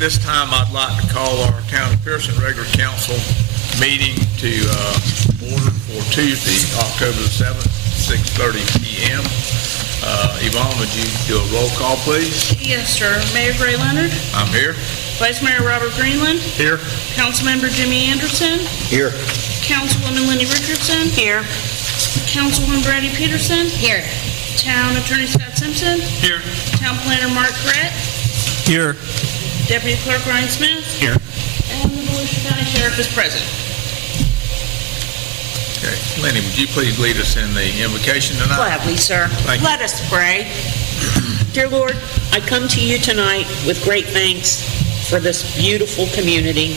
This time, I'd like to call our Town of Pierson regular council meeting to order for Tuesday, October the 7th, 6:30 p.m. Yvonne, would you do a roll call, please? Yes, sir. Mayor Gray Leonard, I'm here. Vice Mayor Robert Greenland, Here. Councilmember Jimmy Anderson, Here. Councilwoman Lenny Richardson, Here. Councilwoman Brady Peterson, Here. Town Attorney Scott Simpson, Here. Town Planner Mark Brett, Here. Deputy Clerk Ryan Smith, Here. and the Volusia County Sheriff is present. Okay. Lenny, would you please lead us in the invocation tonight? Gladly, sir. Thank you. Let us pray. Dear Lord, I come to you tonight with great thanks for this beautiful community,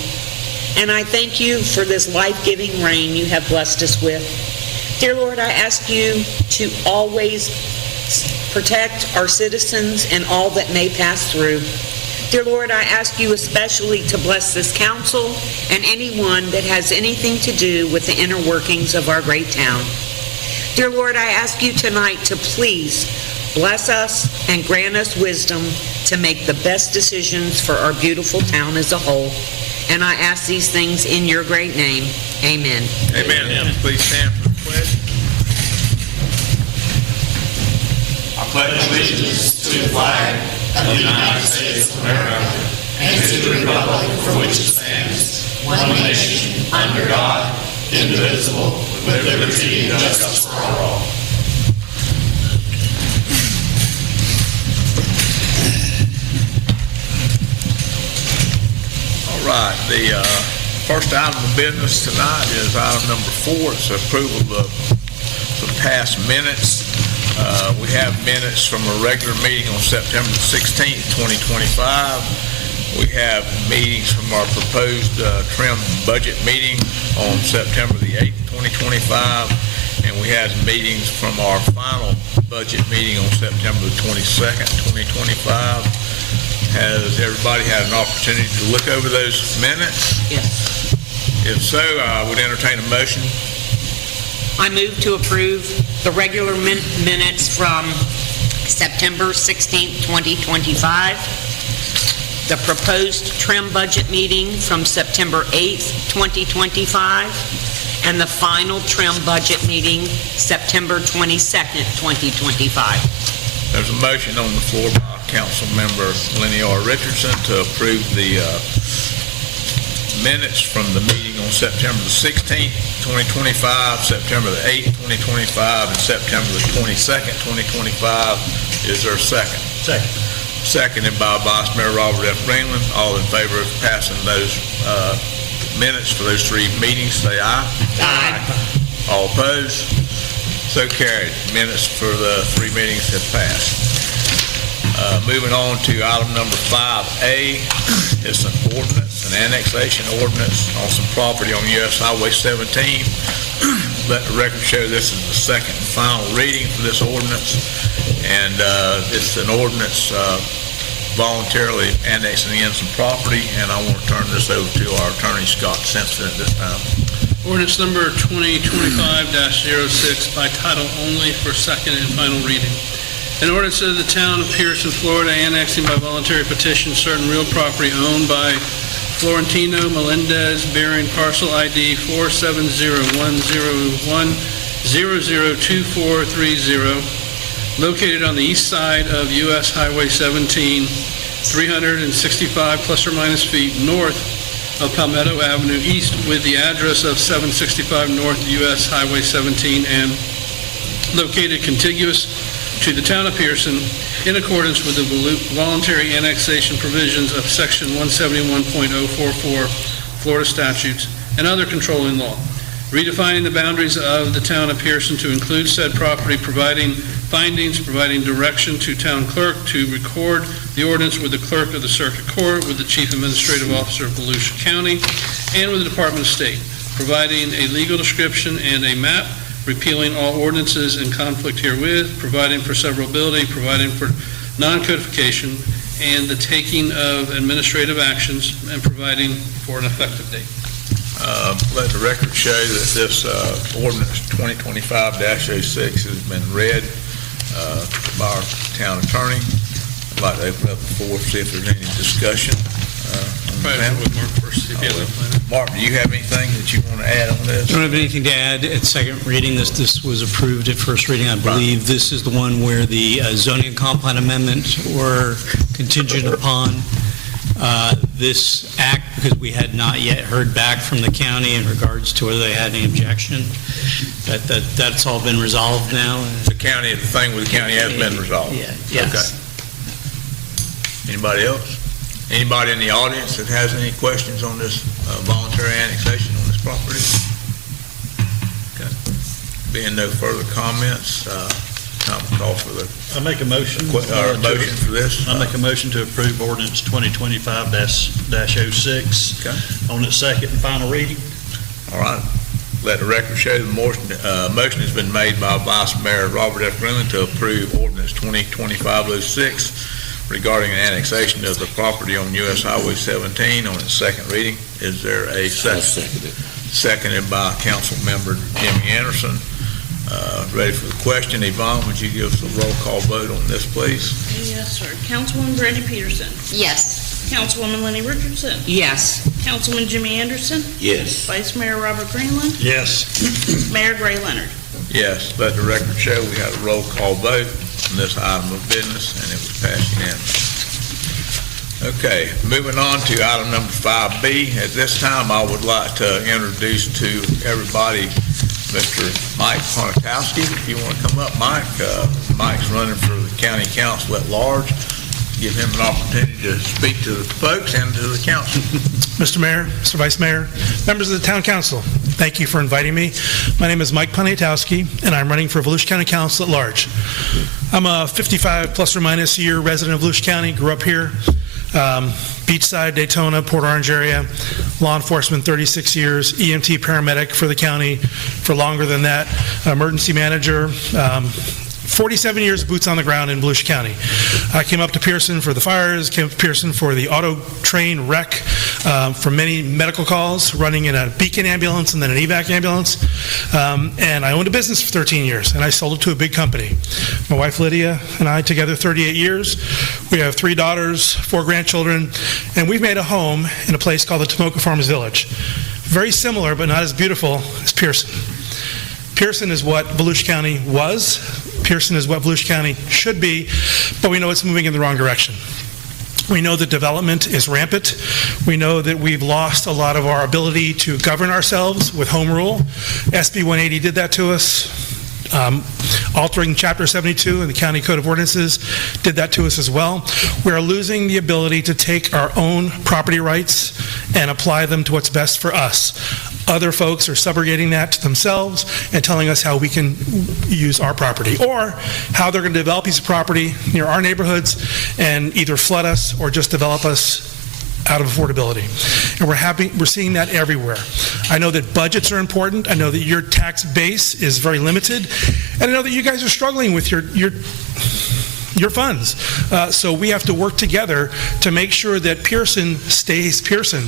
and I thank you for this life-giving rain you have blessed us with. Dear Lord, I ask you to always protect our citizens and all that may pass through. Dear Lord, I ask you especially to bless this council and anyone that has anything to do with the inner workings of our great town. Dear Lord, I ask you tonight to please bless us and grant us wisdom to make the best decisions for our beautiful town as a whole. And I ask these things in your great name. Amen. Amen. Please stand for the pledge. I pledge allegiance to the flag of the United States of America and to the republic for which it stands, one nation, under God, indivisible, with liberty and justice for all. All right. The first item of business tonight is item number 4. It's approval of some past minutes. We have minutes from a regular meeting on September 16th, 2025. We have meetings from our proposed trim budget meeting on September the 8th, 2025. And we have meetings from our final budget meeting on September the 22nd, 2025. Has everybody had an opportunity to look over those minutes? Yes. If so, I would entertain a motion. I move to approve the regular minutes from September 16th, 2025, the proposed trim budget meeting from September 8th, 2025, and the final trim budget meeting September 22nd, 2025. There's a motion on the floor by Council Member Lenny R. Richardson to approve the minutes from the meeting on September the 16th, 2025, September the 8th, 2025, and September the 22nd, 2025. Is there a second? Second. Seconded by Vice Mayor Robert F. Greenland. All in favor of passing those minutes for those 3 meetings, say aye. Aye. All opposed? So carried. Minutes for the 3 meetings have passed. Moving on to item number 5A, it's an ordinance, an annexation ordinance on some property on US Highway 17. Let the record show this is the second and final reading for this ordinance, and it's an ordinance voluntarily annexing in some property, and I want to turn this over to our attorney, Scott Simpson, at this time. Ordinance number 2025-06 by title only for second and final reading. An ordinance of the town of Pierson, Florida, annexing by voluntary petition certain real property owned by Florentino Melendez, bearing parcel ID 4701001002430, located on the east side of US Highway 17, 365 plus or minus feet north of Palmetto Avenue East, with the address of 765 North US Highway 17, and located contiguous to the town of Pierson in accordance with the voluntary annexation provisions of Section 171.044 Florida statutes and other controlling law, redefining the boundaries of the town of Pierson to include said property, providing findings, providing direction to town clerk to record the ordinance with the clerk of the circuit court, with the chief administrative officer of Volusia County, and with the Department of State, providing a legal description and a map, repealing all ordinances in conflict herewith, providing for severability, providing for non-codification, and the taking of administrative actions, and providing for an effective date. Let the record show that this ordinance 2025-06 has been read by our town attorney. I'd like to open up the floor, see if there's any discussion. Probably start with Mark first, see if he has a plan. Mark, do you have anything that you want to add on this? I don't have anything to add at second reading. This was approved at first reading, I believe. This is the one where the zoning and comp plan amendment were contingent upon this act, because we had not yet heard back from the county in regards to whether they had any objection. That's all been resolved now. The thing with the county has been resolved? Yeah, yes. Okay. Anybody else? Anybody in the audience that has any questions on this voluntary annexation on this property? Okay. Being no further comments, time to call for the I make a motion. motion for this. I make a motion to approve ordinance 2025-06 Okay. on its second and final reading. All right. Let the record show the motion has been made by Vice Mayor Robert F. Greenland to approve ordinance 2025-06 regarding an annexation of the property on U.S. Highway 17 on its second reading. Is there a second? Seconded by Council Member Jimmy Anderson. Ready for the question. Yvonne, would you give us a roll call vote on this, please? Yes, sir. Councilwoman Brandy Pierson. Yes. Councilwoman Lenny Richardson. Yes. Councilman Jimmy Anderson. Yes. Vice Mayor Robert Greenland. Yes. Mayor Gray Leonard. Yes, let the record show we had a roll call vote on this item of business, and it was passed unanimously. Okay, moving on to item number 5B. At this time, I would like to introduce to everybody Mr. Mike Ponatowski. If you want to come up, Mike. Mike's running for the county council at large. Give him an opportunity to speak to the folks and to the council. Mr. Mayor, Mr. Vice Mayor, members of the Town Council, thank you for inviting me. My name is Mike Poniatowski, and I'm running for Volusia County Council at large. I'm a 55 plus or minus year resident of Volusia County, grew up here, Beachside, Daytona, Port Orange area, law enforcement 36 years, EMT paramedic for the county for longer than that, emergency manager, 47 years of boots on the ground in Volusia County. I came up to Pierson for the fires, came up to Pierson for the auto train wreck, for many medical calls, running in a Beacon ambulance and then an evac ambulance. And I owned a business for 13 years, and I sold it to a big company. My wife Lydia and I together 38 years. We have 3 daughters, 4 grandchildren, and we've made a home in a place called the Tomoka Farms Village. Very similar, but not as beautiful as Pierson. Pierson is what Volusia County was. Pierson is what Volusia County should be, but we know it's moving in the wrong direction. We know that development is rampant. We know that we've lost a lot of our ability to govern ourselves with home rule. SB 180 did that to us. Altering Chapter 72 in the County Code of Ordinances did that to us as well. We are losing the ability to take our own property rights and apply them to what's best for us. Other folks are subrogating that to themselves and telling us how we can use our property, or how they're going to develop a piece of property near our neighborhoods and either flood us or just develop us out of affordability. And we're seeing that everywhere. I know that budgets are important. I know that your tax base is very limited. And I know that you guys are struggling with your funds. So we have to work together to make sure that Pierson stays Pierson.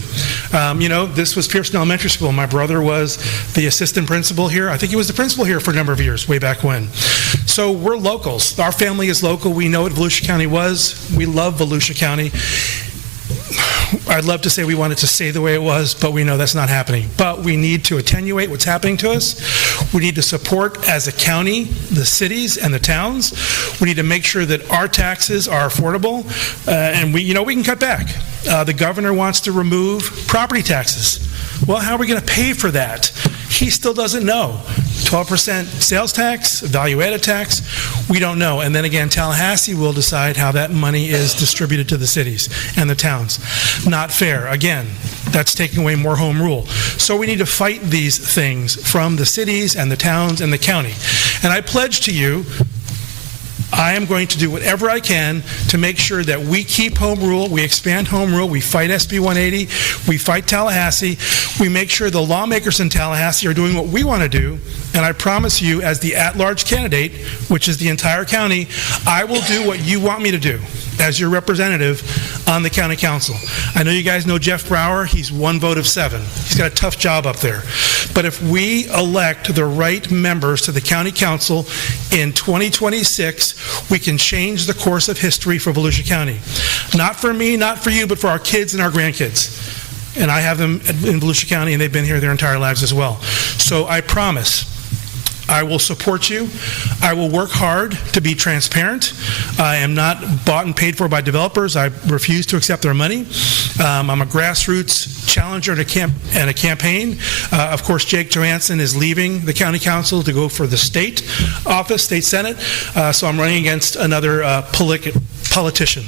This was Pierson Elementary School. My brother was the assistant principal here. I think he was the principal here for a number of years, way back when. So we're locals. Our family is local. We know what Volusia County was. We love Volusia County. I'd love to say we want it to stay the way it was, but we know that's not happening. But we need to attenuate what's happening to us. We need to support, as a county, the cities and the towns. We need to make sure that our taxes are affordable, and we can cut back. The governor wants to remove property taxes. Well, how are we going to pay for that? He still doesn't know. 12% sales tax, value-added tax, we don't know. And then again, Tallahassee will decide how that money is distributed to the cities and the towns. Not fair. Again, that's taking away more home rule. So we need to fight these things from the cities and the towns and the county. And I pledge to you, I am going to do whatever I can to make sure that we keep home rule, we expand home rule, we fight SB 180, we fight Tallahassee, we make sure the lawmakers in Tallahassee are doing what we want to do, and I promise you, as the at-large candidate, which is the entire county, I will do what you want me to do. as your representative on the county council. I know you guys know Jeff Brower. He's 1 vote of 7. He's got a tough job up there. But if we elect the right members to the county council in 2026, we can change the course of history for Volusia County. Not for me, not for you, but for our kids and our grandkids. And I have them in Volusia County, and they've been here their entire lives as well. So I promise I will support you. I will work hard to be transparent. I am not bought and paid for by developers. I refuse to accept their money. I'm a grassroots challenger and a campaign. Of course, Jake Johansson is leaving the county council to go for the state office, state senate. So I'm running against another politician.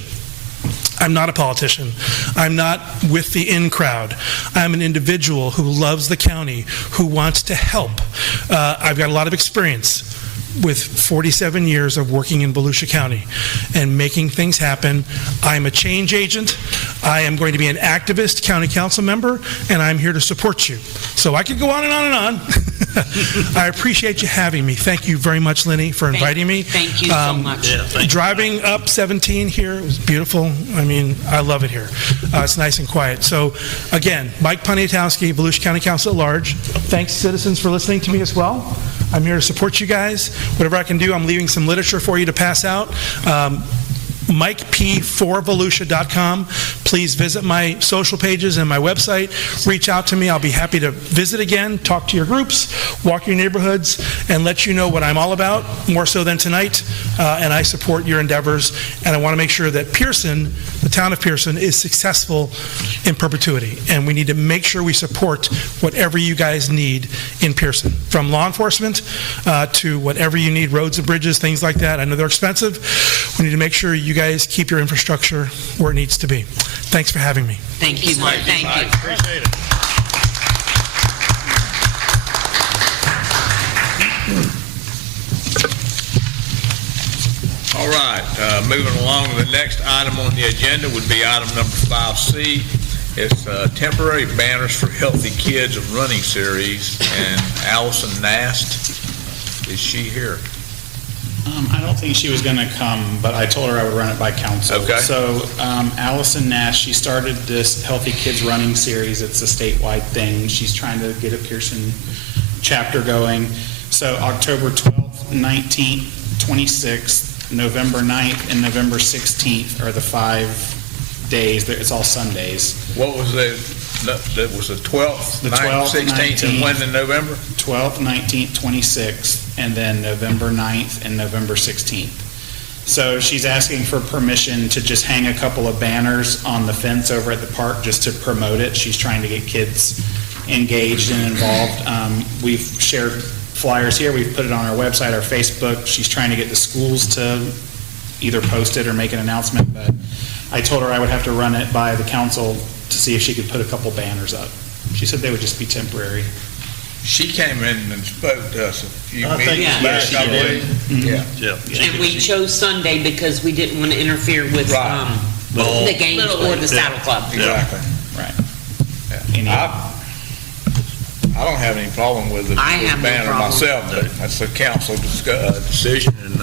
I'm not a politician. I'm not with the in crowd. I'm an individual who loves the county, who wants to help. I've got a lot of experience with 47 years of working in Volusia County and making things happen. I'm a change agent. I am going to be an activist county council member, and I'm here to support you. So I could go on and on and on. I appreciate you having me. Thank you very much, Lenny, for inviting me. Thank you so much. Yeah, thank you. Driving up 17 here, it was beautiful. I mean, I love it here. It's nice and quiet. So again, Mike Poniatowski, Volusia County Council at Large. Thanks, citizens, for listening to me as well. I'm here to support you guys. Whatever I can do, I'm leaving some literature for you to pass out. MikeP4Volusia.com. Please visit my social pages and my website. Reach out to me. I'll be happy to visit again, talk to your groups, walk your neighborhoods, and let you know what I'm all about, more so than tonight. And I support your endeavors, and I want to make sure that Pierson, the town of Pierson, is successful in perpetuity. And we need to make sure we support whatever you guys need in Pierson, from law enforcement to whatever you need, roads and bridges, things like that. I know they're expensive. We need to make sure you guys keep your infrastructure where it needs to be. Thanks for having me. Thank you, Mike. Thank you. Appreciate it. All right, moving along, the next item on the agenda would be item number 5C. It's temporary banners for Healthy Kids of Running Series, and Allison Nast, is she here? I don't think she was going to come, but I told her I would run it by council. Okay. So Allison Nash, she started this Healthy Kids Running Series. It's a statewide thing. She's trying to get a Pierson chapter going. So October 12th, 19th, 26th, November 9th, and November 16th are the 5 days. It's all Sundays. What was it? That was the 12th, The 9th, 12th, 16th, and when in November? 12th, 19th, 26th, and then November 9th and November 16th. So she's asking for permission to just hang a couple of banners on the fence over at the park just to promote it. She's trying to get kids engaged and involved. We've shared flyers here. We've put it on our website, our Facebook. She's trying to get the schools to either post it or make an announcement, but I told her I would have to run it by the council to see if she could put a couple banners up. She said they would just be temporary. She came in and spoke to us a few I think meetings Yeah. back, she I did. believe. Mhm. Yeah. Yeah. And we chose Sunday because we didn't want to interfere with Right. the games or the saddle club. Exactly. Right. Yeah. Any- I don't have any problem with the I have no banner problem. myself, but that's a council decision, and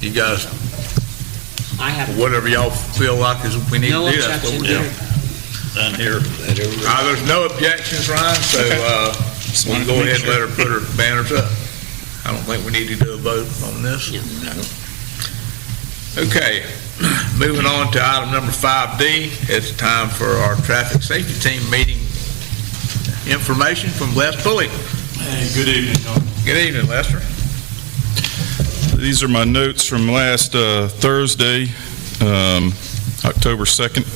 you guys, I have whatever y'all feel like is we need no to do, that's what objection we're here. doing. Done here. There's no objections, Ryan, so Just we'll wanted go to make ahead and sure. let her put her banners up. I don't think we need to do a vote on this. Okay, moving on to item number 5D. It's time for our traffic safety team meeting information from Les Pulley. Hey, good evening, John. Good evening, Lester. These are my notes from last Thursday, October 2nd.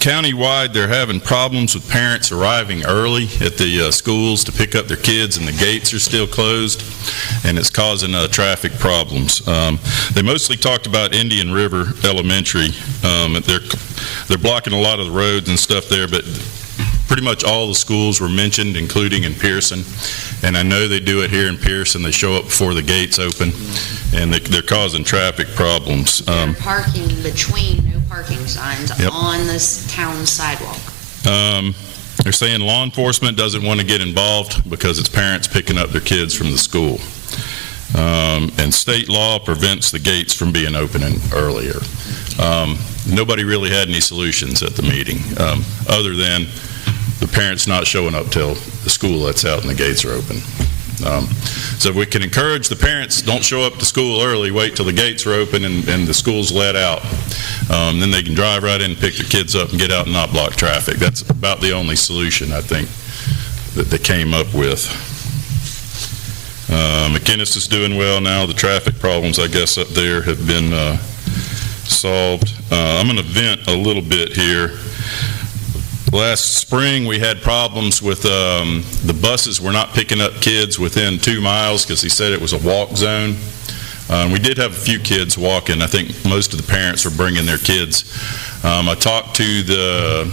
Countywide, they're having problems with parents arriving early at the schools to pick up their kids, and the gates are still closed, and it's causing traffic problems. They mostly talked about Indian River Elementary. They're blocking a lot of the roads and stuff there, but pretty much all the schools were mentioned, including in Pierson. And I know they do it here in Pierson. They show up before the gates open, and they're causing traffic problems. They're parking between no parking signs Yep. on this town sidewalk. They're saying law enforcement doesn't want to get involved because it's parents picking up their kids from the school. and state law prevents the gates from being opening earlier. Nobody really had any solutions at the meeting, other than the parents not showing up till the school lets out and the gates are open. So if we can encourage the parents, don't show up to school early, wait till the gates are open and the school's let out. Then they can drive right in, pick their kids up, and get out and not block traffic. That's about the only solution, I think, that they came up with. McInnes is doing well now. The traffic problems, I guess, up there have been solved. I'm going to vent a little bit here. Last spring, we had problems with the buses were not picking up kids within 2 miles because he said it was a walk zone. We did have a few kids walking. I think most of the parents were bringing their kids. I talked to the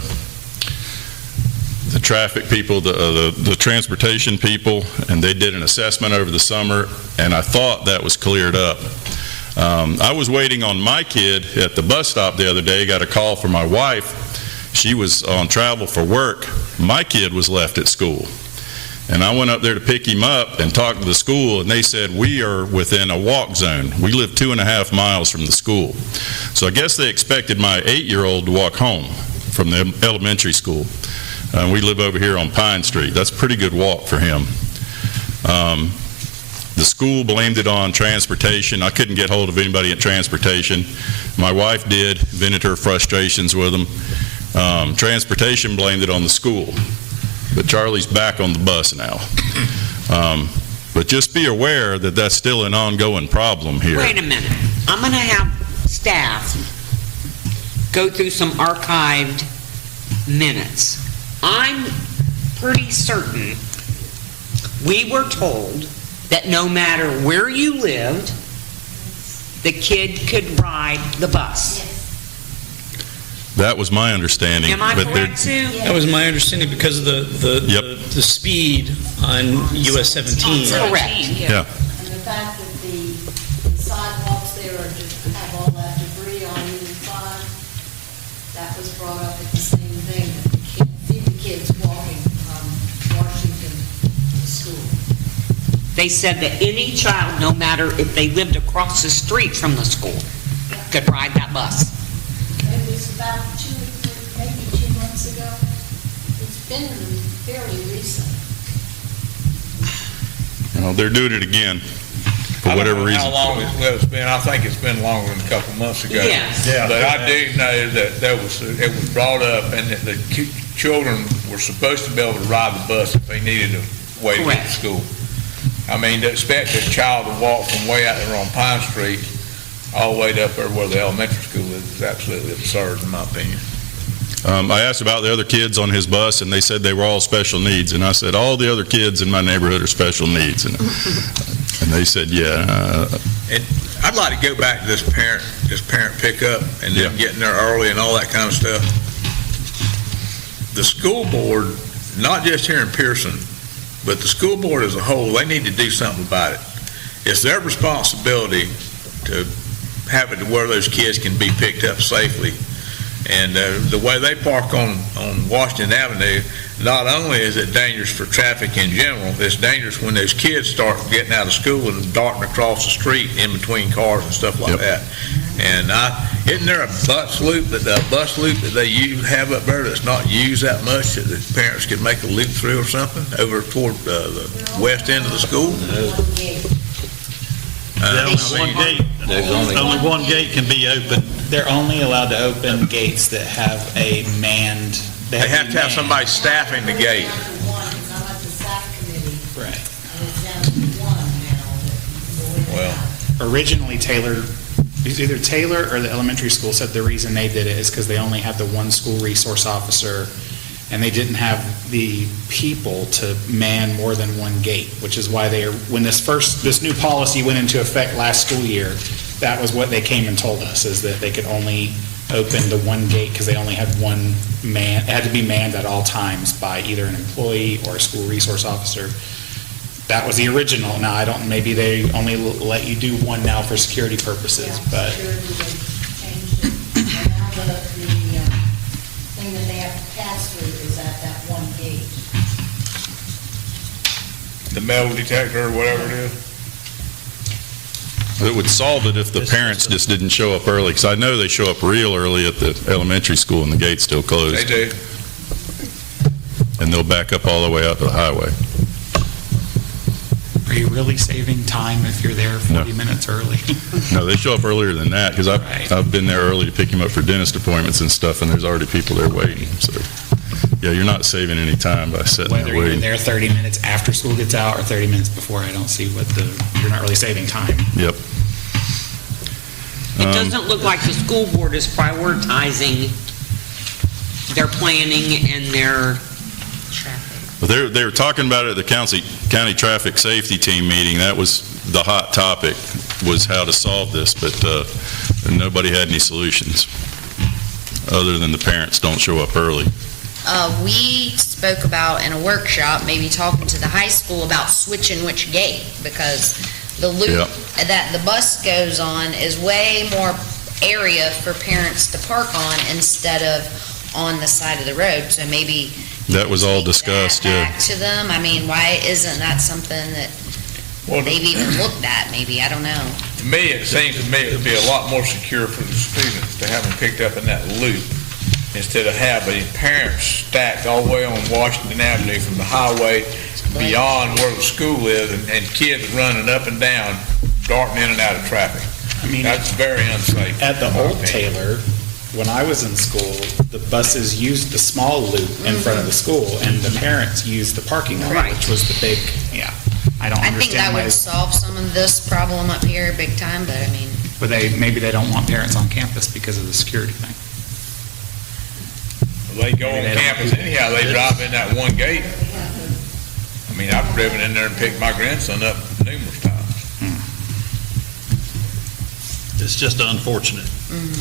traffic people, the transportation people, and they did an assessment over the summer, and I thought that was cleared up. I was waiting on my kid at the bus stop the other day, got a call from my wife. She was on travel for work. My kid was left at school. And I went up there to pick him up and talk to the school, and they said, we are within a walk zone. We live 2.5 miles from the school. So I guess they expected my 8-year-old to walk home from the elementary school. We live over here on Pine Street. That's a pretty good walk for him. The school blamed it on transportation. I couldn't get hold of anybody at transportation. My wife did, vented her frustrations with them. Transportation blamed it on the school. But Charlie's back on the bus now. But just be aware that that's still an ongoing problem here. Wait a minute. I'm going to have staff go through some archived minutes. I'm pretty certain we were told that no matter where you lived, the kid could ride the bus. That was my understanding. Am I correct, Sue? That was my understanding because of the speed on US 17. Correct. Yeah. And the fact that the sidewalks there are just have all that debris on either side, that was brought up at the same thing. You can't see the kids walking from Washington to school. They said that any child, no matter if they lived across the street from the school, could ride that bus. It was about 2 or 3, maybe 2 months ago. It's been fairly recent. Well, they're doing it again for whatever reason. I don't know how long it's been. I think it's been longer than a couple months ago. Yes. But I do know that it was brought up, and that the children were supposed to be able to ride the bus if they needed to way to get to Correct. school. I mean, to expect a child to walk from way out there on Pine Street all the way up there where the elementary school is absolutely absurd, in my opinion. I asked about the other kids on his bus, and they said they were all special needs. And I said, all the other kids in my neighborhood are special needs. And they said, yeah. And I'd like to go back to this parent pickup and then getting there early and all that kind of stuff. The school board, not just here in Pierson, but the school board as a whole, they need to do something about it. It's their responsibility to have it to where those kids can be picked up safely. And the way they park on Washington Avenue, not only is it dangerous for traffic in general, it's dangerous when those kids start getting out of school and darting across the street in between cars and stuff like that. And isn't there a bus loop that they have up there that's not used that much that the parents could make a loop through or something over toward the west end of the school? Only one gate can be open. They're only allowed to open gates that have a manned. They have to have somebody staffing the gate. Down to one, and I'm at the SAC committee, Right. and it's down to one now that Well, Originally, either Taylor or the elementary school said the reason they did it is because they only had the one school resource officer, and they didn't have the people to man more than one gate, which is why when this new policy went into effect last school year, that was what they came and told us, is that they could only open the one gate because they only had one man. It had to be manned at all times by either an employee or a school resource officer. That was the original. Now, maybe they only let you do one now for security purposes, but. security, they changed it. And now the thing that they have to pass through is at that one gate. the metal detector or whatever it is. It would solve it if the parents just didn't show up early, because I know they show up real early at the elementary school and the gate's still They closed. do. And they'll back up all the way out to the highway. Are you really saving time if you're there 40 minutes early? No, they show up earlier than that, because Right. I've been there early to pick him up for dentist appointments and stuff, and there's already people there waiting. So, yeah, you're not saving any time by sitting Whether there you're waiting. there 30 minutes after school gets out or 30 minutes before, I don't see you're not really saving time. Yep. It doesn't look like the school board is prioritizing their planning and their, But they were talking about it at the county traffic safety team meeting. That was the hot topic, was how to solve this, but nobody had any solutions, other than the parents don't show up early. We spoke about in a workshop, maybe talking to the high school about switching which gate, because the loop that the bus goes on is way more area for parents to park on instead of on the side of the road. So maybe That was all take discussed, that yeah. back to them. I mean, why isn't that something that Well, they've even looked at? Maybe, I don't know. to me, it seems to me it would be a lot more secure for the students to have them picked up in that loop instead of having parents stacked all the way on Washington Avenue from the highway beyond where the school is, and kids running up and down, darting in and out of traffic. I mean, That's very unsafe. at the old Taylor, when I was in school, the buses used the small loop in front of the school, and the parents used the parking lot, Right. which was the big, I don't I think that understand why, would solve some of this problem up here big time, but I mean, but maybe they don't want parents on campus because of the security thing. They go on campus anyhow, they drive in that one gate. I mean, I've driven in there and picked my grandson up numerous times. It's just unfortunate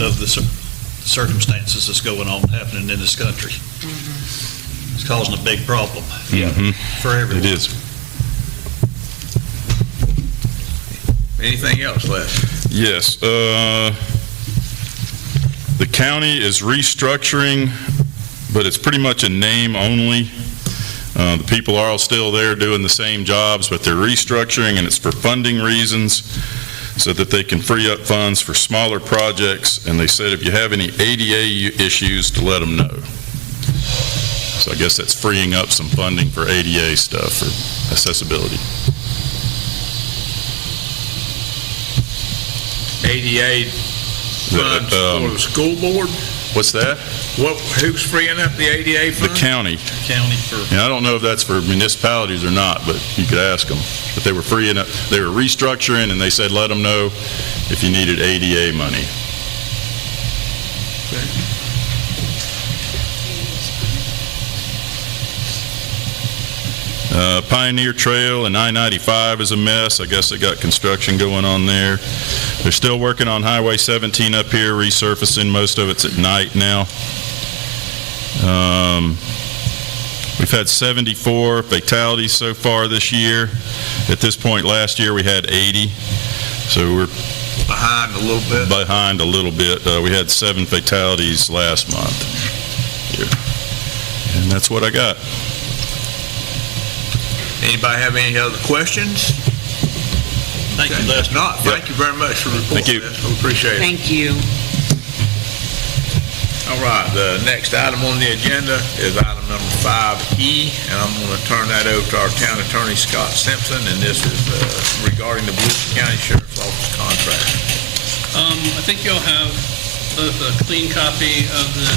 of the circumstances that's going on, happening in this country. It's causing a big problem for everyone. It is. Anything else, Les? Yes. The county is restructuring, but it's pretty much a name only. The people are all still there doing the same jobs, but they're restructuring, and it's for funding reasons, so that they can free up funds for smaller projects. And they said if you have any ADA issues, to let them know. So I guess that's freeing up some funding for ADA stuff, for accessibility. ADA funds for the school board? What's that? Who's freeing up the ADA The funds? county. County for, And I don't know if that's for municipalities or not, but you could ask them. But they were freeing up, they were restructuring, and they said let them know if you needed ADA money. Pioneer Trail and I-95 is a mess. I guess they got construction going on there. They're still working on Highway 17 up here, resurfacing. Most of it's at night now. We've had 74 fatalities so far this year. At this point last year, we had 80. So we're Behind a little bit? behind a little bit. We had 7 fatalities last month. Here. And that's what I got. Anybody have any other questions? thank you, If Lester. not, thank you very much for the report. Thank you. Les. We appreciate it. thank you. All right, the next item on the agenda is item number 5E, and I'm going to turn that over to our town attorney, Scott Simpson, and this is regarding the Volusia County Sheriff's Office contract. I think you'll have a clean copy of the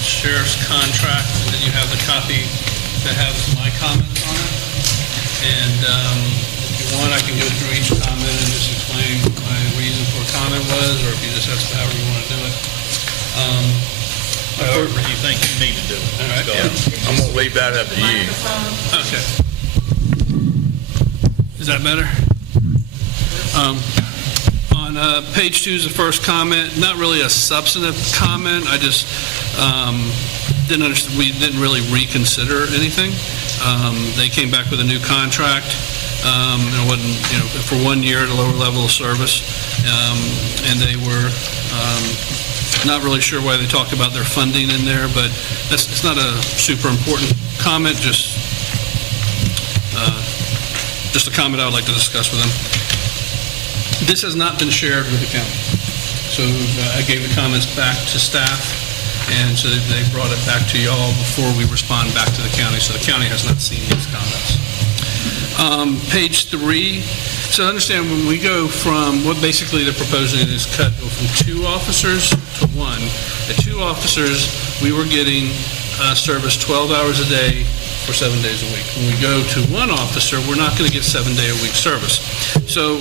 sheriff's contract, and then you have the copy that has my comments on it. And if you want, I can go through each comment and just explain what my reason for comment was, or if you just have however you want to do it. However you think you need to do it. All right, Go yeah. ahead. I'm going to leave that up to you. Okay. Is that better? On page 2 is the first comment, not really a substantive comment, I just didn't understand, we didn't really reconsider anything. They came back with a new contract, it wasn't, for 1 year at a lower level of service, and they were not really sure why they talked about their funding in there, but it's not a super important comment, just a comment I would like to discuss with them. This has not been shared with the county. So I gave the comments back to staff, and so they brought it back to y'all before we respond back to the county. So the county has not seen these comments. Page 3. So understand when we go from, what basically they're proposing is go from 2 officers to 1. At 2 officers, we were getting service 12 hours a day for 7 days a week. When we go to 1 officer, we're not going to get 7-day-a-week service. So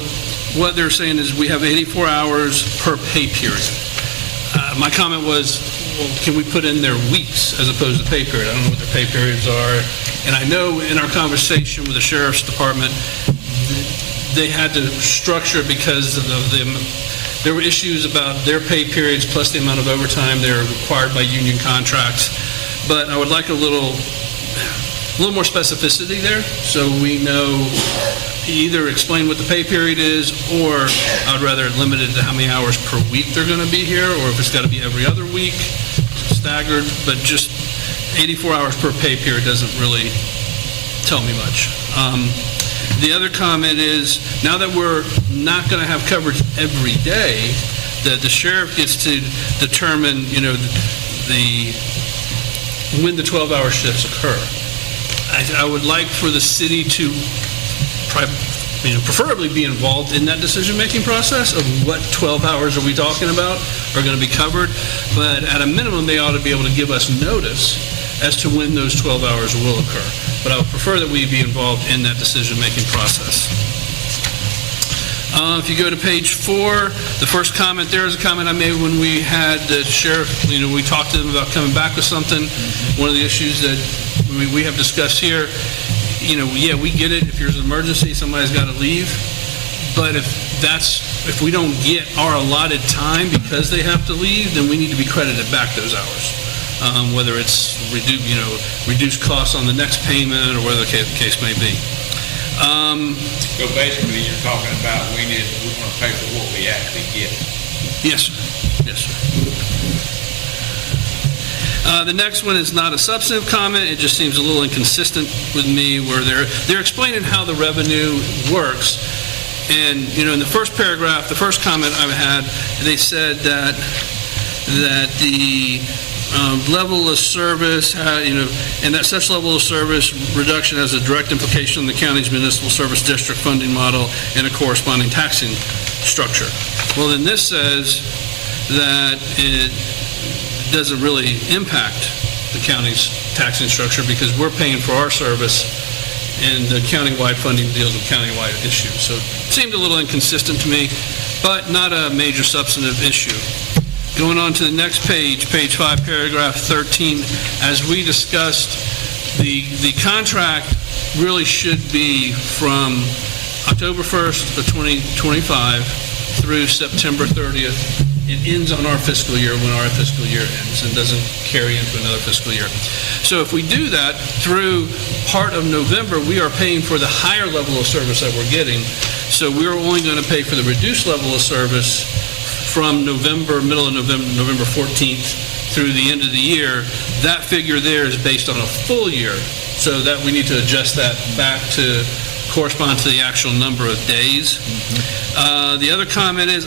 what they're saying is we have 84 hours per pay period. My comment was, well, can we put in their weeks as opposed to pay period? I don't know what their pay periods are. And I know in our conversation with the sheriff's department, they had to structure it because of there were issues about their pay periods plus the amount of overtime they're required by union contracts. But I would like a little more specificity there, so we know either explain what the pay period is, or I'd rather limit it to how many hours per week they're going to be here, or if it's got to be every other week, staggered, but just 84 hours per pay period doesn't really tell me much. The other comment is, now that we're not going to have coverage every day, that the sheriff gets to determine, when the 12-hour shifts occur. I would like for the city to preferably be involved in that decision-making process of what 12 hours are we talking about are going to be covered, but at a minimum, they ought to be able to give us notice as to when those 12 hours will occur. But I would prefer that we be involved in that decision-making process. If you go to page 4, the first comment there is a comment I made when we had the sheriff, we talked to them about coming back with something. One of the issues that we have discussed here, we get it. If there's an emergency, somebody's got to leave. But if we don't get our allotted time because they have to leave, then we need to be credited back those hours. Whether it's reduced costs on the next payment or whatever the case may be. So basically, you're talking about we want to pay for what we actually get. Yes, sir. Yes, sir. The next one is not a substantive comment. It just seems a little inconsistent with me, where they're explaining how the revenue works. And in the first paragraph, the first comment I had, they said that the level of service, and that such level of service reduction has a direct implication on the county's municipal service district funding model and a corresponding taxing structure. Well, then this says that it doesn't really impact the county's taxing structure because we're paying for our service and the countywide funding deals with countywide issues. So it seemed a little inconsistent to me, but not a major substantive issue. Going on to the next page, page 5, paragraph 13, as we discussed, the contract really should be from October 1st of 2025 through September 30th. It ends on our fiscal year when our fiscal year ends and doesn't carry into another fiscal year. So if we do that through part of November, we are paying for the higher level of service that we're getting. So we're only going to pay for the reduced level of service from middle of November 14th through the end of the year. That figure there is based on a full year, so that we need to adjust that back to correspond to the actual number of days. The other comment is,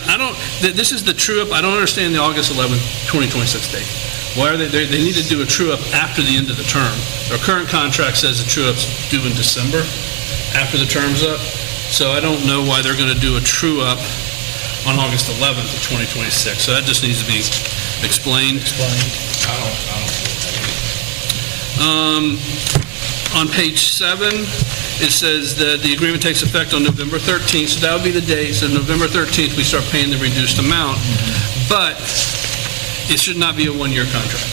this is the true-up. I don't understand the August 11th, 2026 date. Why are they need to do a true-up after the end of the term. Our current contract says the true-up's due in December, after the term's up. So I don't know why they're going to do a true-up on August 11th of 2026. So that just needs to be explained. On page 7, it says that the agreement takes effect on November 13th. So that would be the date. So November 13th, we start paying the reduced amount. But it should not be a one-year contract.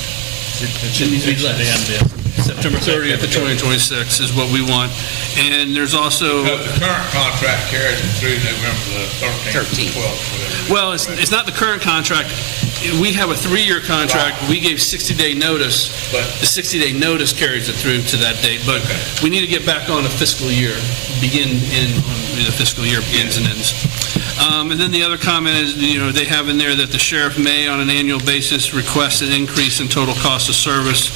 It should be less. September 30th of 2026 is what we want. And there's also... Because the current contract carries it through November the 13th, 12th, whatever. Well, it's not the current contract. We have a 3-year contract. Right. We gave 60-day notice. But the 60-day notice carries it through to that date. But we need to get back on a fiscal year. The fiscal year begins and ends. And then the other comment is, they have in there that the sheriff may, on an annual basis, request an increase in total cost of service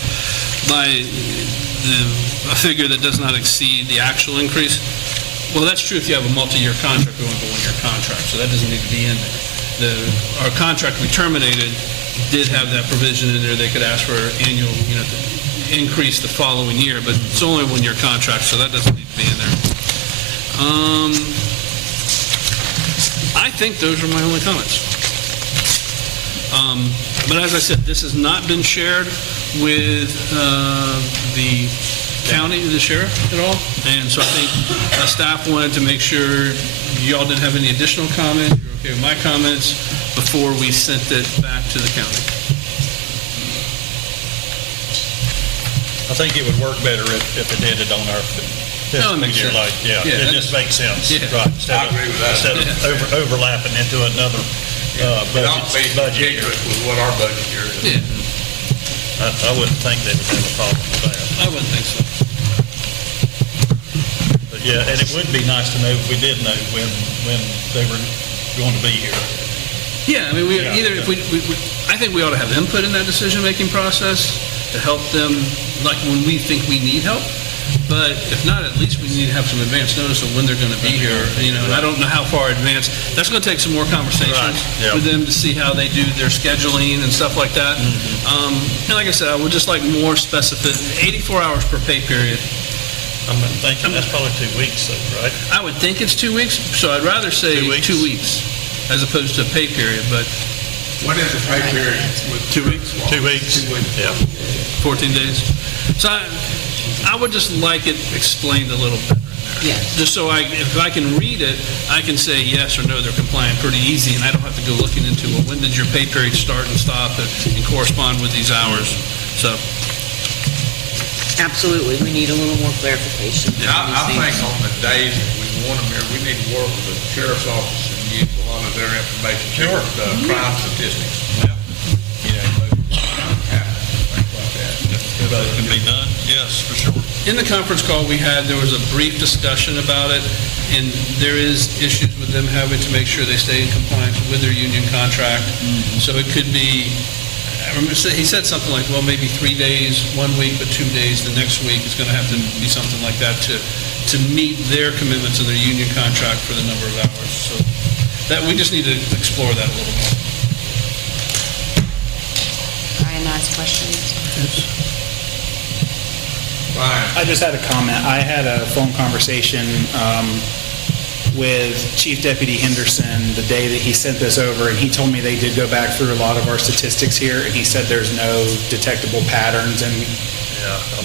by a figure that does not exceed the actual increase. Well, that's true if you have a multi-year contract going with a one-year contract, so that doesn't need to be in there. Our contract we terminated did have that provision in there. They could ask for annual, increase the following year, but it's only a one-year contract, so that doesn't need to be in there. I think those are my only comments. But as I said, this has not been shared with the county, the sheriff at all, and so I think staff wanted to make sure y'all didn't have any additional comments, you're okay with my comments, before we sent it back to the county. I think it would work better if it did it on our fiscal makes year, sense. it just makes sense. Yeah. Right. I agree with that. Instead of overlapping into another It ought to be budget year. contiguous with what our budget year is. Yeah, I wouldn't think they would have a problem with that. I wouldn't think so. But yeah, and it would be nice to know if we did know when they were going to be here. Yeah, I mean, Yeah. either if I think we ought to have input in that decision-making process to help them, like when we think we need help. But if not, at least we need to have some advance notice of when they're going to be here, and I don't know how far advance. That's going to take some more conversations Right, yeah. with them to see how they do their scheduling and stuff like that. And like I said, I would just like more specific, 84 hours per pay period. I'm thinking that's probably 2 weeks, though, right? I would think it's 2 weeks, so I'd rather say 2 weeks? 2 weeks as opposed to a pay period, but What is the pay period with 2 weeks, 2 weeks? 2 weeks. Yeah. 14 days. So I would just like it explained a little better. Yes. Just so if I can read it, I can say yes or no, they're compliant pretty easy, and I don't have to go looking into, well, when did your pay period start and stop and correspond with these hours? So, Absolutely, we need a little more clarification. I think on the days that we want them here, we need to work with the sheriff's office and use a lot of their information. Sure. The crime statistics. Yeah. Things like that. If that can be done, yes, for sure. in the conference call we had, there was a brief discussion about it, and there is issues with them having to make sure they stay in compliance with their union contract. So it could be, I remember he said something like, well, maybe 3 days, 1 week, but 2 days the next week. It's going to have to be something like that to meet their commitments in their union contract for the number of hours. So that, we just need to explore that a little more. Ryan has questions. I just had a comment. I had a phone conversation with Chief Deputy Henderson the day that he sent this over, and he told me they did go back through a lot of our statistics here, and he said there's no detectable patterns and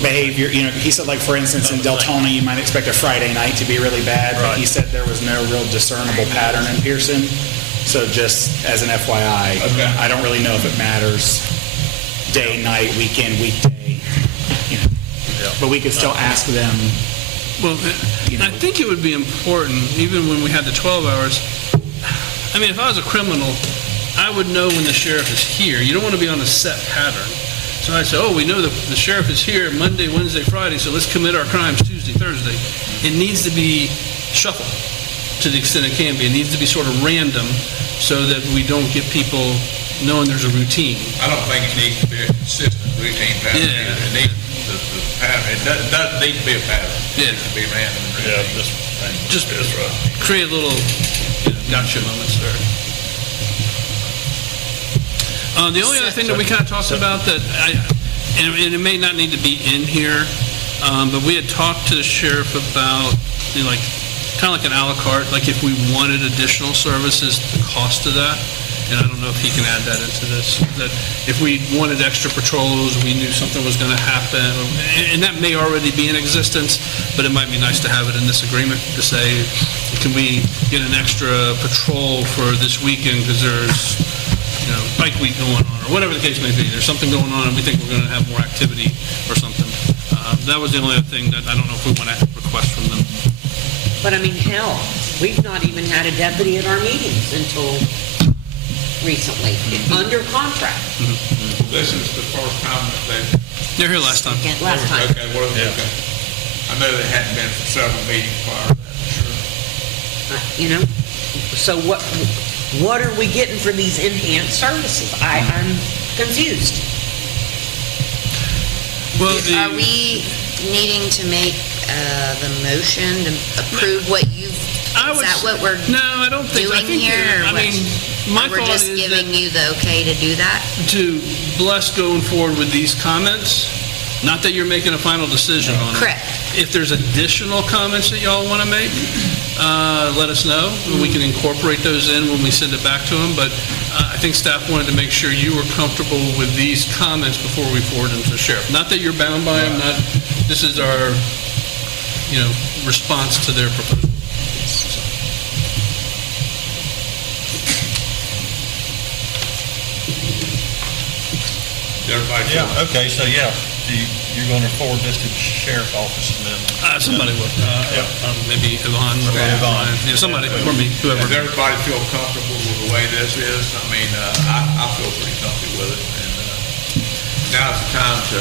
behavior. You know, he said, like, for instance, in Deltona, you might expect a Friday night to be really bad, but he said there was no real discernible pattern in Pierson. So just as an FYI, I don't really know if it matters day, night, weekend, weekday, you know. But we could still ask them. Well, I think it would be important, even when we had the 12 hours, I mean, if I was a criminal, I would know when the sheriff is here. You don't want to be on a set pattern. So I say, oh, we know the sheriff is here Monday, Wednesday, Friday, so let's commit our crimes Tuesday, Thursday. It needs to be shuffled to the extent it can be. It needs to be sort of random so that we don't get people knowing there's a routine. I don't think it needs to be a consistent routine pattern. Yeah. It needs the pattern. It doesn't need to be a pattern. Yeah. It needs to be random and Yeah, routine. Just create a little gotcha moments there. The only other thing that we kind of talked about that, and it may not need to be in here, but we had talked to the sheriff about, you know, like, kind of like an a la carte, like if we wanted additional services, the cost of that. And I don't know if he can add that into this, that if we wanted extra patrols, we knew something was going to happen, and that may already be in existence, but it might be nice to have it in this agreement to say, can we get an extra patrol for this weekend because there's, you know, bike week going on, or whatever the case may be. There's something going on, and we think we're going to have more activity or something. That was the only other thing that I don't know if we want to request from them. But I mean, hell, we've not even had a deputy at our meetings until recently, under contract. This is the first time that They're here last time. Last time. Okay, well, okay. I know they hadn't been for several meetings prior to that, sure. You know, so what are we getting for these enhanced services? I'm confused. Well, Are we needing to make the motion to approve what you I Is would. that what we're No, I don't think. I doing think here, or I what? mean, my We're thought just is giving that you the okay to do that? to bless going forward with these comments. Not that you're making a final decision on it. Correct. If there's additional comments that y'all want to make, let us know. We can incorporate those in when we send it back to them. But I think staff wanted to make sure you were comfortable with these comments before we forward them to the sheriff. Not that you're bound by them. This is our, response to their proposal. Everybody feel Yeah, okay, so yeah, you're going to forward this to the sheriff's office and then... Somebody will. Maybe Yvonne. Or Yvonne. Somebody, or me, whoever. Does everybody feel comfortable with the way this is? I mean, I feel pretty comfortable with it, and now's the time to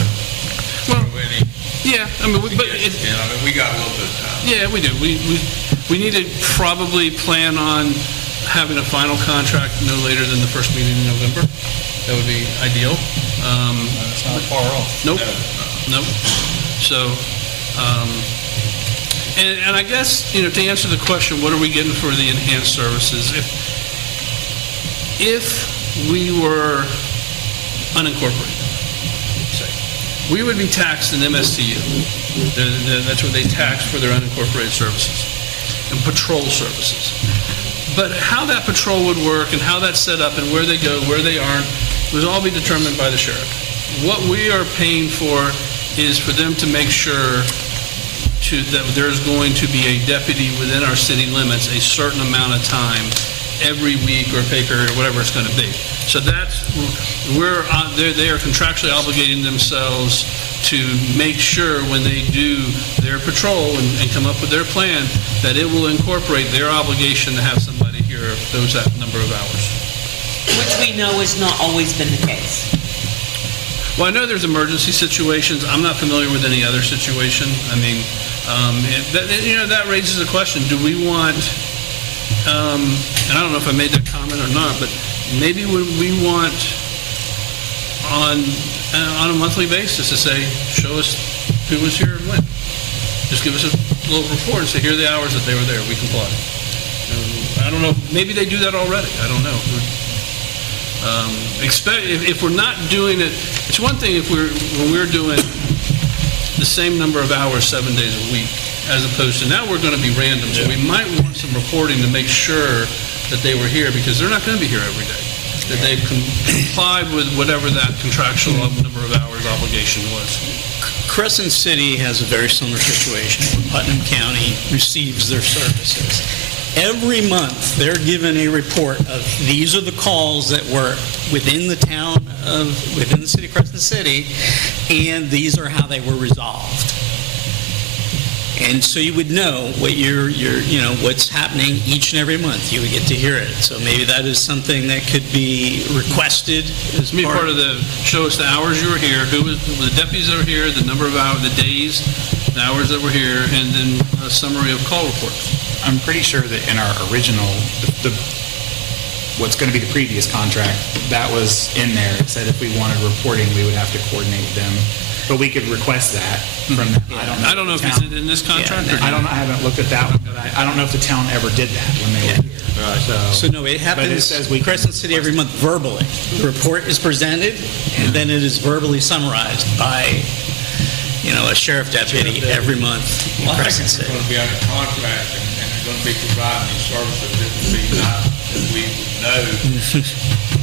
throw any Yeah, I mean, but suggestions in. I mean, we got a little bit of time. yeah, we do. We need to probably plan on having a final contract no later than the first meeting in November. That would be ideal. It's not far off. Nope. So, and I guess, to answer the question, what are we getting for the enhanced services? If we were unincorporated, say, we would be taxed in MSTU. That's what they tax for their unincorporated services and patrol services. But how that patrol would work and how that's set up and where they go, where they aren't, would all be determined by the sheriff. What we are paying for is for them to make sure that there's going to be a deputy within our city limits a certain amount of time every week or pay period or whatever it's going to be. So that's, they are contractually obligating themselves to make sure when they do their patrol and come up with their plan, that it will incorporate their obligation to have somebody here that number of hours. Which we know has not always been the case. Well, I know there's emergency situations. I'm not familiar with any other situation. I mean, that raises a question. Do we want, and I don't know if I made that comment or not, but maybe we want on a monthly basis to say, show us who was here and when. Just give us a little report and say, here are the hours that they were there. We comply. I don't know. Maybe they do that already. I don't know. If we're not doing it, it's one thing when we're doing the same number of hours 7 days a week, as opposed to now we're going to be random. So we might want some reporting to make sure that they were here, because they're not going to be here every day. That they've complied with whatever that contractual number of hours obligation was. Crescent City has a very similar situation where Putnam County receives their services. Every month, they're given a report of these are the calls that were within the city of Crescent City, and these are how they were resolved. And so you would know what what's happening each and every month. You would get to hear it. So maybe that is something that could be requested as part of the show us the hours you were here, who was the deputies that were here, the number of hours, the days, the hours that were here, and then a summary of call reports. I'm pretty sure that in our original, what's going to be the previous contract, that was in there. It said if we wanted reporting, we would have to coordinate them. But we could request that from them. I don't know if it's in this contract or I haven't looked at that one, but I don't know if the town ever did that when they were here. So no, it happens But it says we Crescent City every month verbally. The report is presented, and then it is verbally summarized by, a sheriff deputy every month in Well, I Crescent think City. we're going to be under contract, and they're going to be providing these services. It would be nice if we would know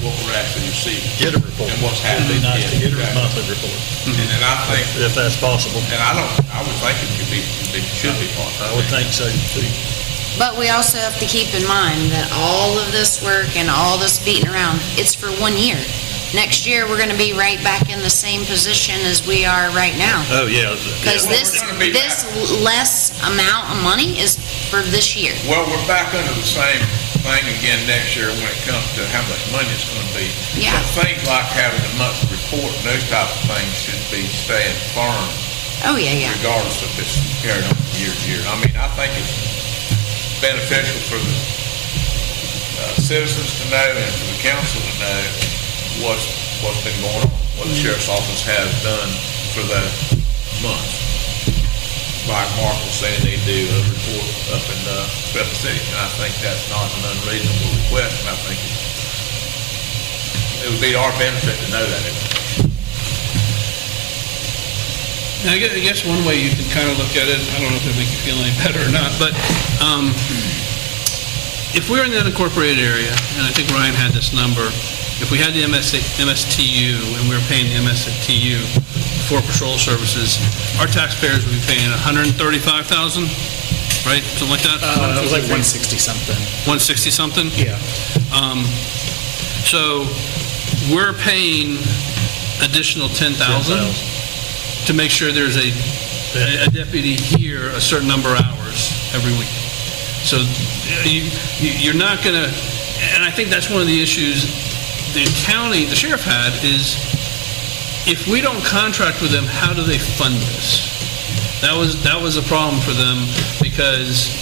what we're actually receiving. Get a report. And what's It'd happening. be nice to get a Exactly. monthly report, And I think, if that's possible. and I would think it should be part of I would think so, too. But we also have to keep in mind that all of this work and all this beating around, it's for 1 year. Next year, we're going to be right back in the same position as we are right now. Oh, yeah. Because this less amount of money is for this year. Well, we're back under the same thing again next year when it comes to how much money it's going to be. Yeah. But things like having a monthly report and those type of things should be staying firm Oh, yeah. regardless if it's carried on from year to year. I mean, I think it's beneficial for the citizens to know and for the council to know what's been going on, what the sheriff's office has done for the month. like Mark was saying, they do a report up in Special City, and I think that's not an unreasonable request, and I think it would be our benefit to know that information. Now, I guess one way you can kind of look at it, I don't know if it makes you feel any better or not, but if we're in the unincorporated area, and I think Ryan had this number, if we had the MSTU and we were paying the MSTU for patrol services, our taxpayers would be paying $135,000, right? Something like that? It was like 160 something. 160 something? Yeah. So we're paying additional $10,000 to make sure there's a deputy here a certain number of hours every week. So you're not going to, and I think that's one of the issues the sheriff had is, if we don't contract with them, how do they fund this? That was a problem for them, because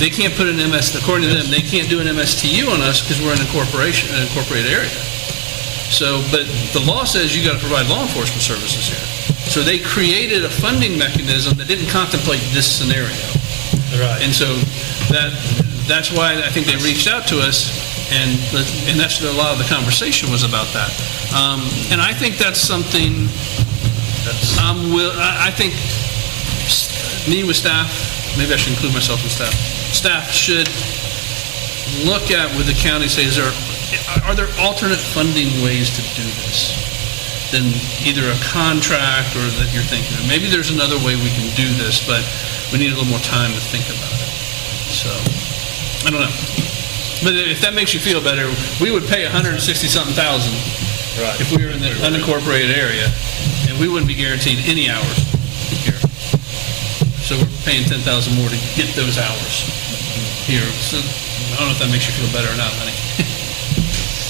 they can't put an according to them, they can't do an MSTU on us because we're an incorporated area. So, but the law says you got to provide law enforcement services here. So they created a funding mechanism that didn't contemplate this scenario. Right. And so that's why I think they reached out to us, and that's a lot of the conversation was about that. And I think that's something I think me with staff, maybe I should include myself in staff should look at with the county, say, are there alternate funding ways to do this than either a contract or that you're thinking of? Maybe there's another way we can do this, but we need a little more time to think about it. So, I don't know. But if that makes you feel better, we would pay $160-something thousand if we were in the unincorporated area, and we wouldn't be guaranteed any hours here. So we're paying $10,000 more to get those hours here. So I don't know if that makes you feel better or not, honey.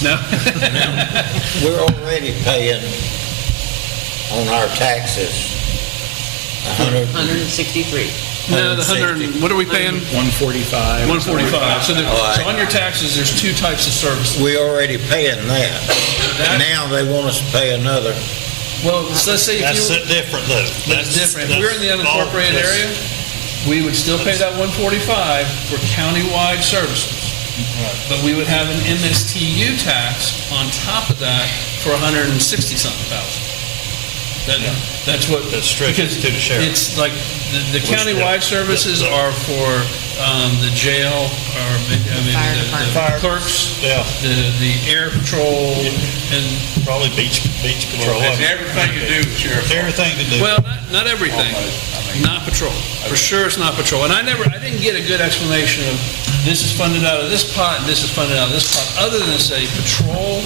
No? We're already paying on our taxes 163. No, the 100, what are we paying? 145. 145. So on your taxes, there's two types of services. We're already paying that. Now they want us to pay another. Well, so let's say That's different, though. That's different. If we're in the unincorporated area, we would still pay that 145 for countywide services. But we would have an MSTU tax on top of that for $160-something thousand. That's what. That's strict because to the sheriff. It's like the countywide services are for the jail, or the clerks, the air patrol, and Probably beach patrol. It's everything to do with sheriff's. Everything to do. well, not everything. Not patrol. For sure, it's not patrol. And I didn't get a good explanation of this is funded out of this pot and this is funded out of this pot, other than to say patrol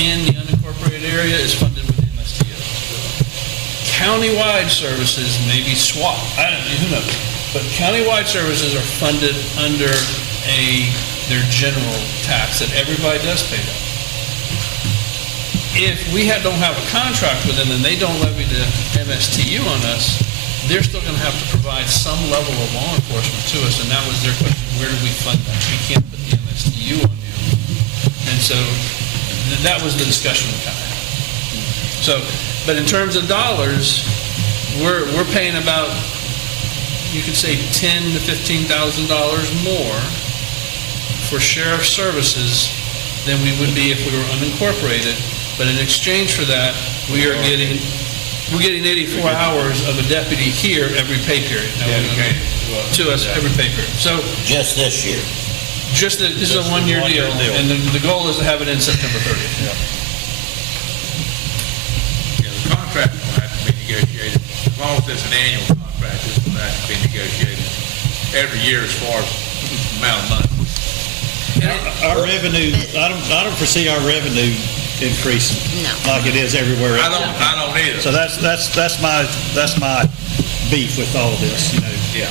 in the unincorporated area is funded with the MSTU. Countywide services may be swapped. I don't know, who knows? But countywide services are funded under their general tax that everybody does pay that. If we don't have a contract with them and they don't levy the MSTU on us, they're still going to have to provide some level of law enforcement to us, and that was their question: where do we fund that? We can't put the MSTU on you. And so that was the discussion we kind of had. So, but in terms of dollars, we're paying about, you could say, $10,000 to $15,000 more for sheriff services than we would be if we were unincorporated. But in exchange for that, we're getting 84 hours of a deputy here every pay period. To us every pay period. So Just this year. this is a one-year deal, and the goal is to have it in September 30th. The contract will have to be negotiated. As long as it's an annual contract, it's going to have to be negotiated every year as far as the amount of money. Our revenue, I don't foresee our revenue increasing No. like it is everywhere else. I don't either. So that's my beef with all of this, you know. Yeah.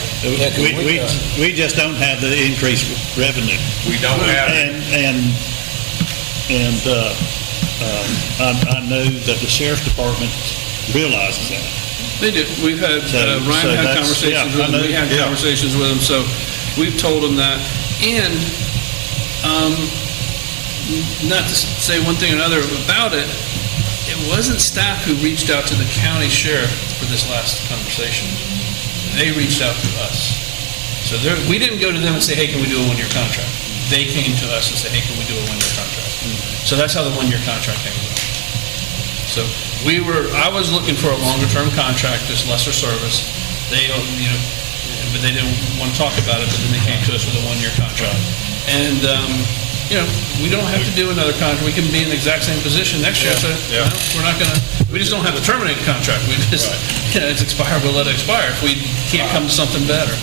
We just don't have the increased revenue. We don't have it. And I know that the sheriff's department realizes that. They do. We've had, Ryan had conversations with them, we had conversations with them, so we've told them that. And, not to say one thing or another about it, it wasn't staff who reached out to the county sheriff for this last conversation. they reached out to us. So we didn't go to them and say, hey, can we do a one-year contract? They came to us and said, hey, can we do a one-year contract? So that's how the one-year contract came about. So I was looking for a longer-term contract, just lesser service. They, but they didn't want to talk about it, but then they came to us with a one-year contract. And, we don't have to do another contract. We can be in the exact same position next year. So, we're not going to, we just don't have to terminate the contract. We just, it's expired, we'll let it expire if we can't come to something better.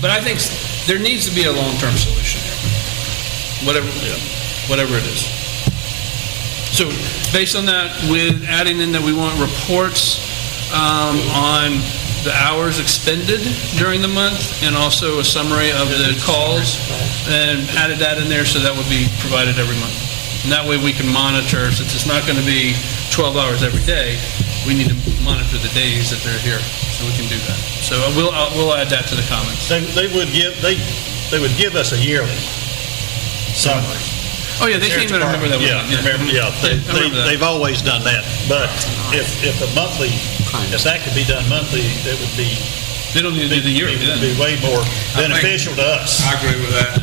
But I think there needs to be a long-term solution here, whatever it is. So based on that, with adding in that we want reports on the hours expended during the month and also a summary of the calls, and added that in there so that would be provided every month. And that way we can monitor, since it's not going to be 12 hours every day, we need to monitor the days that they're here, so we can do that. So we'll add that to the comments. They would give us a yearly summary. Oh, yeah, they came in, I remember that. They've always done that. But if that could be done monthly, it would be. They don't need to do the yearly then. It would be way more beneficial to us. I agree with that.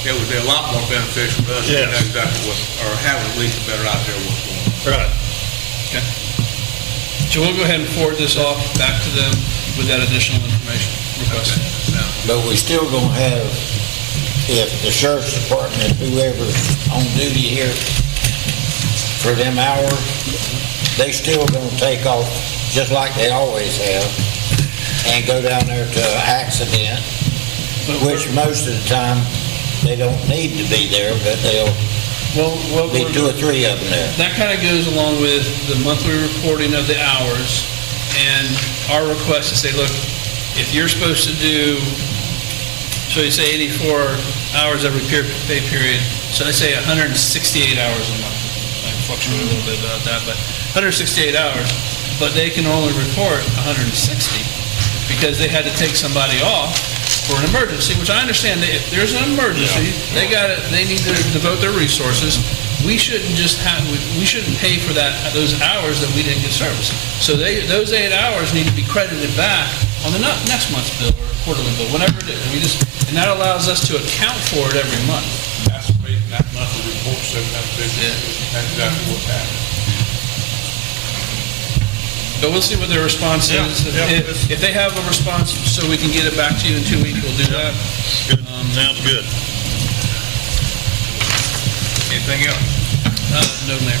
It would be a lot more beneficial to us to know exactly or have at least a better idea of what's going on. Right. Okay. So we'll go ahead and forward this off back to them with that additional information request. But we still gonna have, if the sheriff's department, whoever's on duty here for them hours, they still gonna take off, just like they always have, and go down there to an accident, which most of the time, they don't need to be there, but they'll be 2 or 3 of them there. That kind of goes along with the monthly reporting of the hours, and our request to say, look, if you're supposed to do, so you say 84 hours every pay period, so they say 168 hours a month. I fluctuate a little bit about that, but 168 hours, but they can only report 160 because they had to take somebody off for an emergency, which I understand that if there's an emergency, they need to devote their resources. We shouldn't we shouldn't pay for those hours that we didn't get service. So those 8 hours need to be credited back on the next month's bill or quarterly bill, whatever it is. And that allows us to account for it every month. That's the reason that monthly report says that's exactly what's happening. But we'll see what their response is. If they have a response so we can get it back to you in 2 weeks, we'll do that. Good. Sounds good. Anything else? No, Mayor.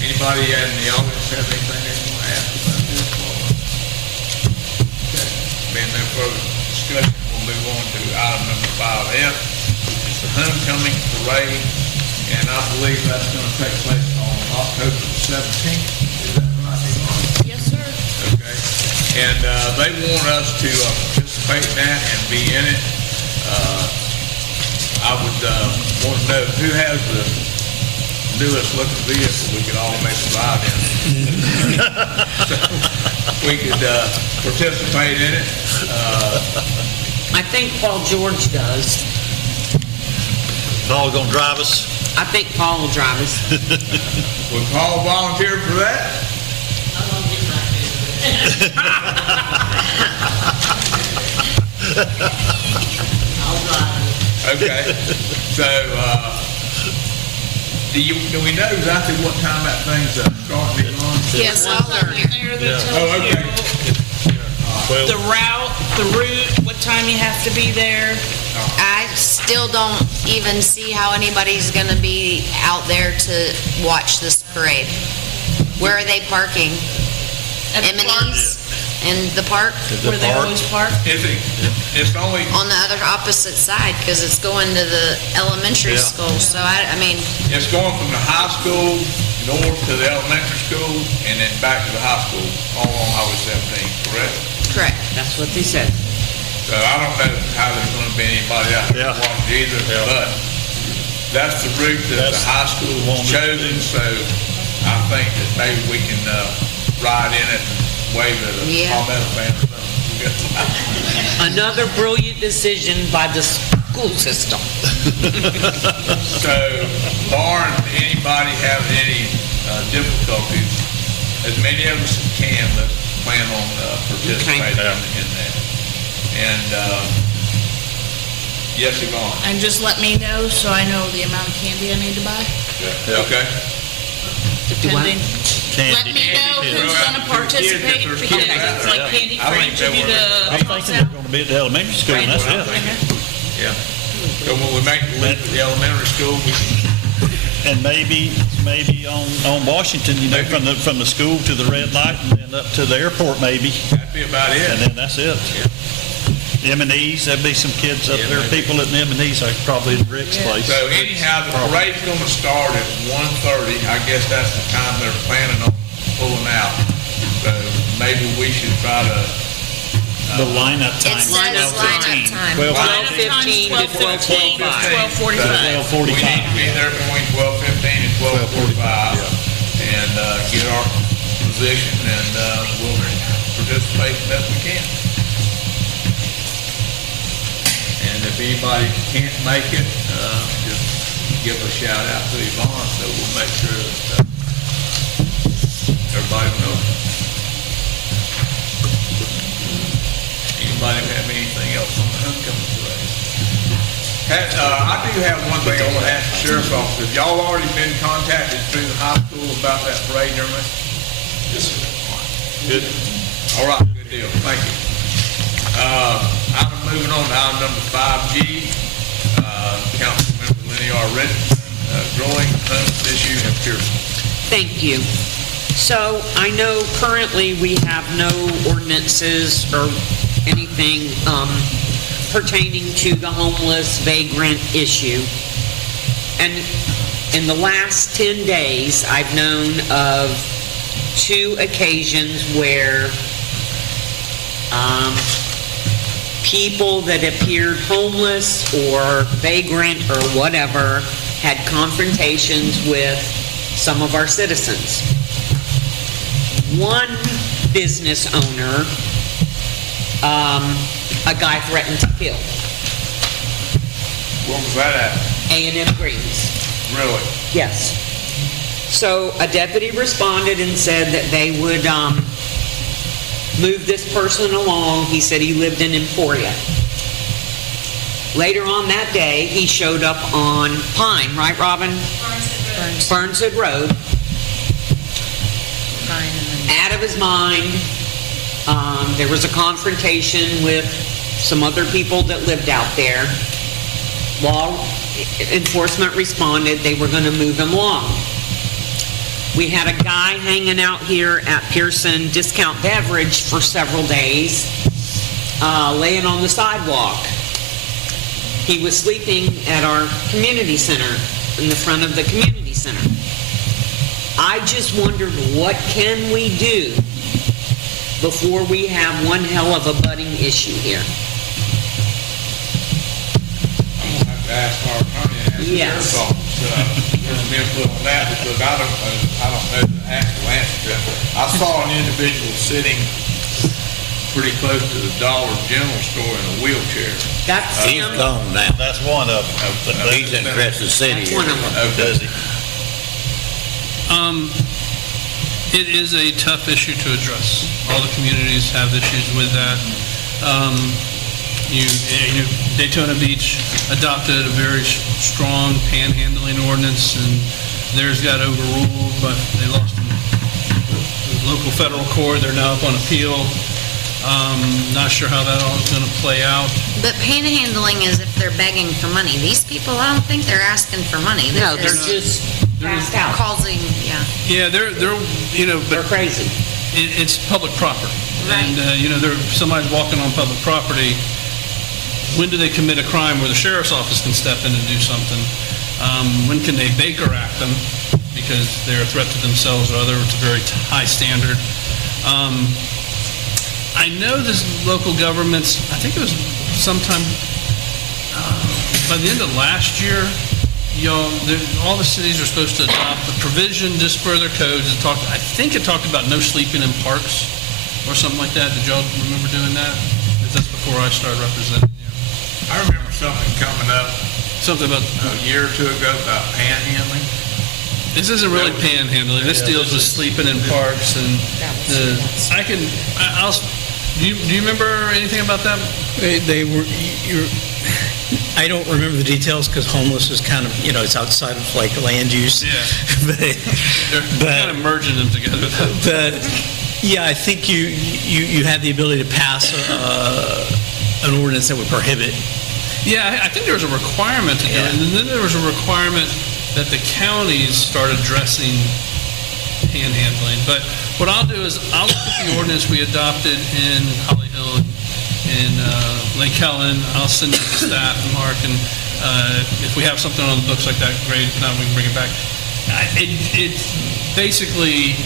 Anybody in the audience have anything they want to ask about this? Okay. Being no further discussion, we'll move on to item number 5F. It's the homecoming parade, and I believe that's going to take place on October the 17th. Is that right, Yvonne? Yes, sir. Okay. And they want us to participate in that and be in it. I would want to know who has the newest looking vehicle we could all maybe ride in. So we could participate in it. I think Paul George does. Paul gonna drive us? I think Paul will drive us. Would Paul volunteer for that? Okay. So, do we know exactly what time that thing's starting on? Yes, I'll learn here. Oh, okay. The route, what time you have to be there. I still don't even see how anybody's gonna be out there to watch this parade. Where are they parking? At the park. M&E's in the park? Where they always park. It's only, On the other opposite side, because it's going to the elementary school, so I mean, it's going from the high school north to the elementary school and then back to the high school, all on Highway 17, correct? correct. That's what they said. So I don't know how there's gonna be anybody out there watching either, but that's the route that the high school chosen, so I think that maybe we can, ride in it and wave at a Palmetto fan or something. Another brilliant decision by the school system. So, barring anybody having any difficulties, as many of us as can, let's plan on participating in that. And, yes, Yvonne? And just let me know so I know the amount of candy I need to buy, Okay. depending. Let Candy. me know who's gonna participate, There's because kids out it's there. like candy I for think each they of you were- I'm to thinking toss they're out. going to be at the elementary school, and that's it. Yeah. So when we make the leap to the elementary school, we can, And maybe on Washington, from the school to the red light and then up to the airport maybe, that'd be about it. and then that's it. M&E's, there'd be some kids up there, people at the M&E's, like probably at Rick's place. So anyhow, the parade's gonna start at 1:30. I guess that's the time they're planning on pulling out. So maybe we should try to, The lineup It time. says lineup time. 12:15 to 12:15 to 12:45. 12:45. we need to be there between 12:15 and 12:45 and get our position, and we'll participate as best we can. And if anybody can't make it, just give a shout out to Yvonne, so we'll make sure that everybody knows. Anybody have anything else on the homecoming parade? I do have one thing I want to ask the sheriff's office. Have y'all already been contacted through the high school about that parade, Jeremy? Yes, sir. Good. All right, good deal. Thank you. Moving on to item number 5G, Councilmember Lenny R. Richardson, growing homeless issue in Pierson. Thank you. So I know currently we have no ordinances or anything pertaining to the homeless vagrant issue. And in the last 10 days, I've known of 2 occasions where people that appeared homeless or vagrant or whatever had confrontations with some of our citizens. One business owner, a guy threatened to kill. Where was that at? A&M Greens. Really? Yes. So a deputy responded and said that they would move this person along. He said he lived in Emporia. Later on that day, he showed up on Pine, right, Robin? Burnswood Road. Out of his mind. There was a confrontation with some other people that lived out there. Law enforcement responded. They were going to move him along. We had a guy hanging out here at Pierson Discount Beverage for several days, laying on the sidewalk. He was sleeping at our community center, in the front of the community center. I just wondered, what can we do before we have one hell of a budding issue here? I'm gonna have to ask our attorney and ask the Yes. sheriff's office, for some input on that, because I don't know the actual answer to it. I saw an individual sitting pretty close to the Dollar General store in a wheelchair. That's He's him. gone now. That's one of them. He's in Crescent City. That's one of them. Does he? It is a tough issue to address. All the communities have issues with that. Daytona Beach adopted a very strong panhandling ordinance, and theirs got overruled, but they lost in the local federal court. They're now up on appeal. Not sure how that all is going to play out. But panhandling is if they're begging for money. These people, I don't think they're asking for money. No, they're just passed out. Causing, yeah. Yeah, they're They're crazy. it's public property. Right. And, somebody's walking on public property. When do they commit a crime where the sheriff's office can step in and do something? When can they Baker Act them because they're a threat to themselves or other? It's a very high standard. I know this local governments, I think it was sometime by the end of last year, all the cities are supposed to adopt the provision just for their codes. I think it talked about no sleeping in parks or something like that. Did y'all remember doing that? That's before I started representing you. I remember something coming up Something about a year or two ago about panhandling. This isn't really panhandling. This deals with sleeping in parks and do you remember anything about that? They were, I don't remember the details because homeless is kind of, it's outside of like land use. Yeah. They're kind of merging them together. But yeah, I think you had the ability to pass an ordinance that would prohibit. Yeah, I think there was a requirement to do it, and then there was a requirement that the counties start addressing panhandling. But what I'll do is I'll look at the ordinance we adopted in Holly Hill and Lake Helen. I'll send it to staff and Mark, and if we have something on the books like that, great. If not, we can bring it back. It basically,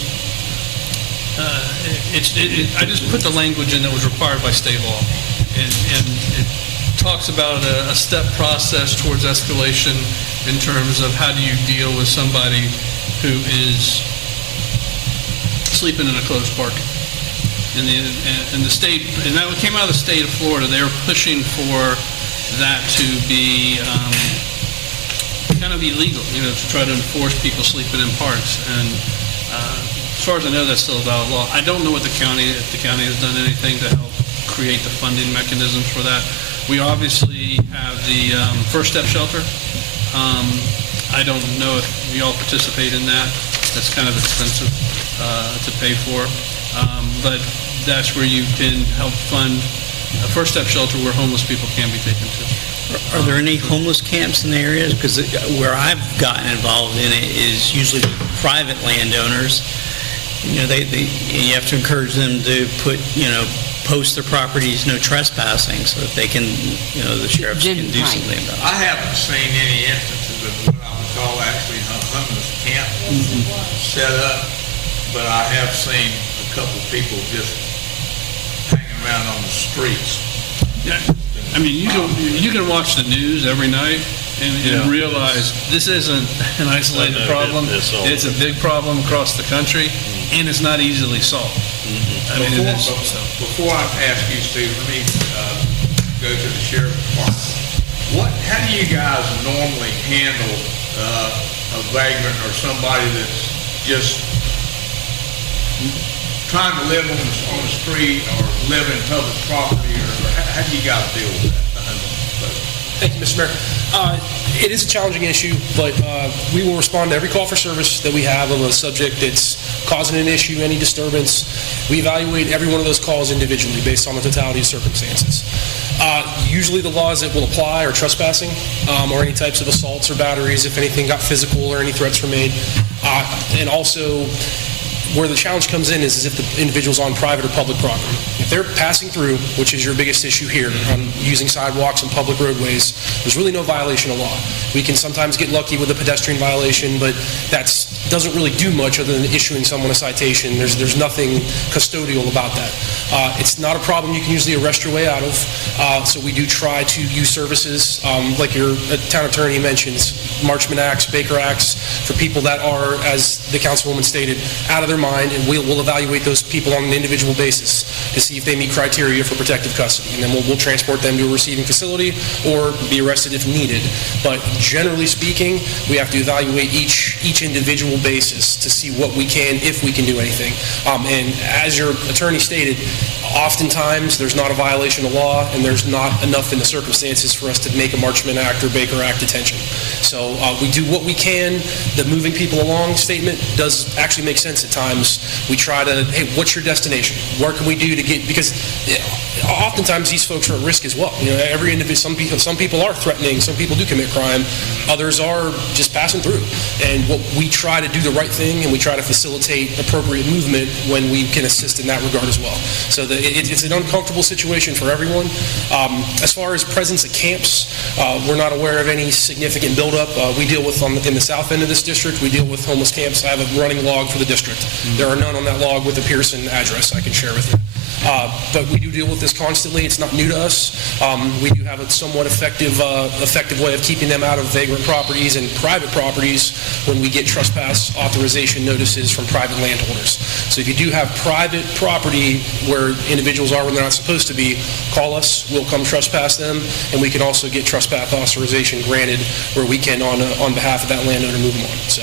I just put the language in that was required by state law, and it talks about a step process towards escalation in terms of how do you deal with somebody who is sleeping in a closed park. And the state, and that came out of the state of Florida. They were pushing for that to be kind of illegal, to try to enforce people sleeping in parks. And as far as I know, that's still a valid law. I don't know if the county has done anything to help create the funding mechanisms for that. We obviously have the First Step Shelter. I don't know if we all participate in that. That's kind of expensive to pay for. But that's where you can help fund a First Step Shelter where homeless people can be taken to. Are there any homeless camps in the areas? Because where I've gotten involved in it is usually with private landowners. You have to encourage them to post their properties no trespassing so that they can, the sheriffs can do something about it. I haven't seen any instances of what I would call actually a homeless camp set up, but I have seen a couple people just hanging around on the streets. Yeah. I mean, you can watch the news every night and realize this isn't an isolated problem. It's a big problem across the country, and it's not easily solved. Before I ask you, Steve, let me go to the sheriff's department. How do you guys normally handle a vagrant or somebody that's just trying to live on the street or live in public property, or how do you guys deal with that? Thank you, Mr. Mayor. It is a challenging issue, but we will respond to every call for service that we have of a subject that's causing an issue, any disturbance. We evaluate every one of those calls individually based on the totality of circumstances. Usually the laws that will apply are trespassing or any types of assaults or batteries if anything got physical or any threats were made. And also, where the challenge comes in is if the individual's on private or public property. If they're passing through, which is your biggest issue here, on using sidewalks and public roadways, there's really no violation of law. We can sometimes get lucky with a pedestrian violation, but that doesn't really do much other than issuing someone a citation. There's nothing custodial about that. It's not a problem you can usually arrest your way out of, so we do try to use services like your town attorney mentions, Marchman Acts, Baker Acts, for people that are, as the councilwoman stated, out of their mind, and we'll evaluate those people on an individual basis to see if they meet criteria for protective custody, and then we'll transport them to a receiving facility or be arrested if needed. But generally speaking, we have to evaluate each individual basis to see what we can, if we can do anything. And as your attorney stated, oftentimes there's not a violation of law and there's not enough in the circumstances for us to make a Marchman Act or Baker Act detention. So we do what we can. The moving people along statement does actually make sense at times. We try to, hey, what's your destination? What can we do to get, because oftentimes these folks are at risk as well. Every individual, some people are threatening, some people do commit crime, others are just passing through. And what we try to do the right thing, and we try to facilitate appropriate movement when we can assist in that regard as well. So it's an uncomfortable situation for everyone. As far as presence at camps, we're not aware of any significant buildup. We deal with, in the south end of this district, we deal with homeless camps. I have a running log for the district. There are none on that log with the Pierson address I can share with you. But we do deal with this constantly. It's not new to us. We do have a somewhat effective way of keeping them out of vagrant properties and private properties when we get trespass authorization notices from private landowners. So if you do have private property where individuals are when they're not supposed to be, call us, we'll come trespass them, and we can also get trespass authorization granted where we can, on behalf of that landowner, move them on. So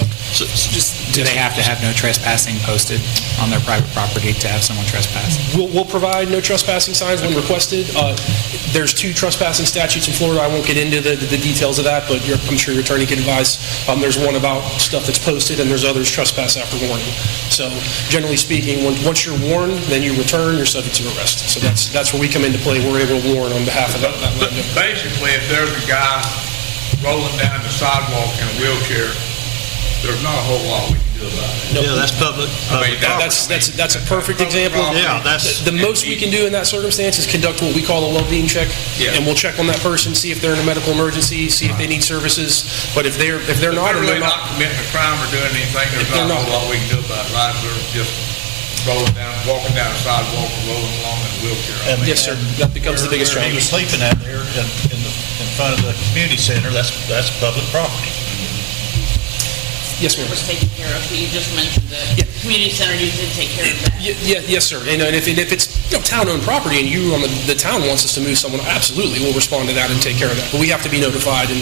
Do they have to have no trespassing posted on their private property to have someone trespass? We'll provide no trespassing signs when requested. There's 2 trespassing statutes in Florida. I won't get into the details of that, but I'm sure your attorney can advise. There's one about stuff that's posted, and there's others trespass after warning. So generally speaking, once you're warned, then you return, you're subject to arrest. So that's where we come into play. We're able to warn on behalf of that But landowner. basically, if there's a guy rolling down the sidewalk in a wheelchair, there's not a whole lot we can do about it. Yeah, that's public. That's a perfect example. Yeah, that's. The most we can do in that circumstance is conduct what we call a well-being check, Yeah. and we'll check on that person, see if they're in a medical emergency, see if they need services. But if they're not, and If they're they're really not, not committing a crime or doing anything, there's If they're not a not- whole lot we can do about it, right? They're just walking down the sidewalk or rolling along in a wheelchair. I mean, yes, sir, that becomes the biggest Where he challenge. was sleeping out there in front of the community center, that's public property. Yes, ma'am. Was taken care of, you just mentioned the community center, you did take care of that. Yes, sir. And if it's town-owned property and you on the town wants us to move someone, absolutely, we'll respond to that and take care of that. But we have to be notified. And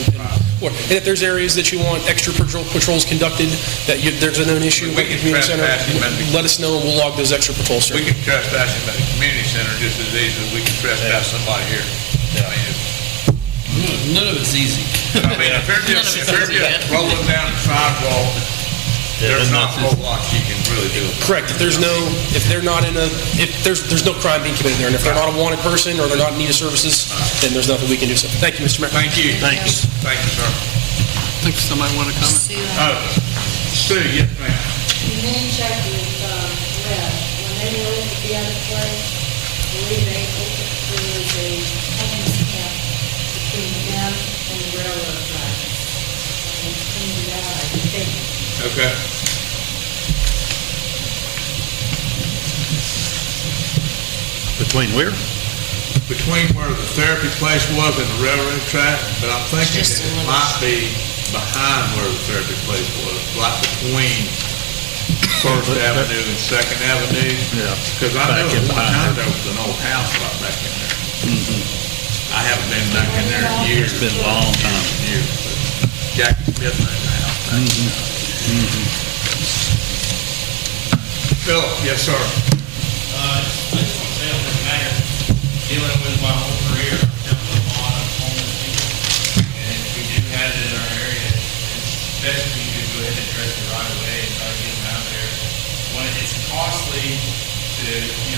if there's areas that you want extra patrols conducted, that there's a known issue We with the can community center, trespass him at the- let us know and we'll log those extra patrols, sir. We can trespass him at the community center just as easy as we can trespass somebody here. I mean, None of it's easy. if they're just rolling down the sidewalk, there's not a whole lot you can really do about it. Correct. If there's no crime being committed there, and if they're not a wanted person or they're not in need of services, then there's nothing we can do. So thank you, Mr. Mayor. Thank you. Thank you. Thank you, sir. I think somebody want to comment? Sue, yes, ma'am. The name check with Red, when they were over at the other place, I believe there was a homeless camp between them and the railroad tracks. And cleaned it out, I think. Okay. Between where? Between where the therapy place was and the railroad track, but I'm thinking Just a it little- might be behind where the therapy place was, like between First Avenue and Second Avenue. Yeah. Because I know Back in at one behind time there. there was an old house right back in there. I haven't been back in there in years. It's been a long time. Years, but Jackie Smith owned the house back then. Philip, yes, sir. I just want to say on this matter, dealing with my whole career, I've dealt with a lot of homeless people. And if we do have it in our area, it's best for you to go ahead and address it right away and try to get them out there. When it's costly to,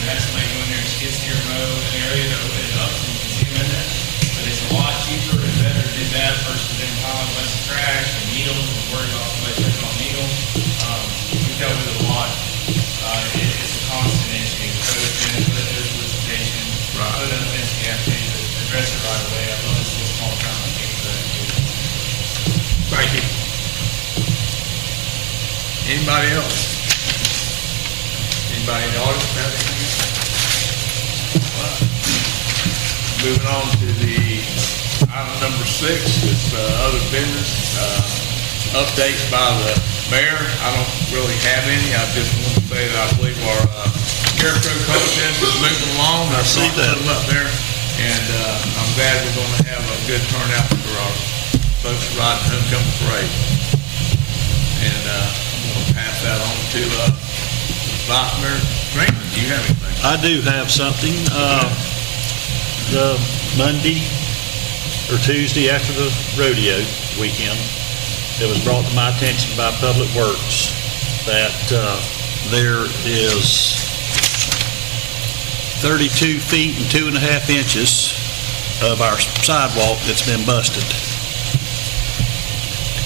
have somebody go in there and skid steer mow an area to open it up so you can see them in there. But it's a lot cheaper and better to do that versus them piling a bunch of trash and needles and worrying about somebody tripping on needles. We've dealt with it a lot. It's a constant issue. So it's been, but there's solicitation, put it up against the FD, address it right away. I love this little small town, I think, for that. Thank you. Anybody else? Anybody in the audience have anything else? All right. Moving on to the item number 6, this other business, updates by the mayor. I don't really have any. I just want to say that I believe our scarecrow contest is moving along. I see that. Put them up there, and I'm glad we're going to have a good turnout for our folks riding homecoming parade. And I'm going to pass that on to Vice Mayor Greenman. Do you have anything? I do have something. The Monday or Tuesday after the rodeo weekend, it was brought to my attention by Public Works that there is 32 feet and 2.5 inches of our sidewalk that's been busted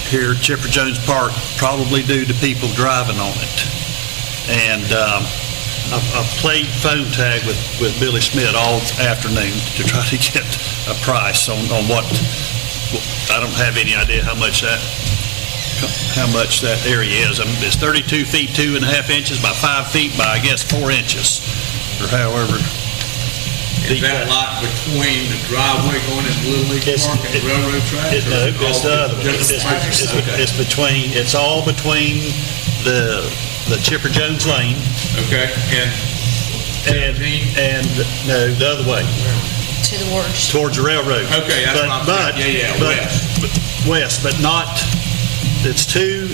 here at Chipper Jones Park, probably due to people driving on it. And I've played phone tag with Billy Smith all afternoon to try to get a price on what, I don't have any idea how much that area is. It's 32 feet, 2.5 inches by 5 feet by, I guess, 4 inches, or however Is that like between the driveway going into Little League Park and the railroad tracks? No, it's the other one. It's between, it's all between the Chipper Jones Lane Okay, and and, no, the other way, To the worst. towards the railroad. Okay, that's what I'm But- saying. Yeah, but- west. but west, but not, it's to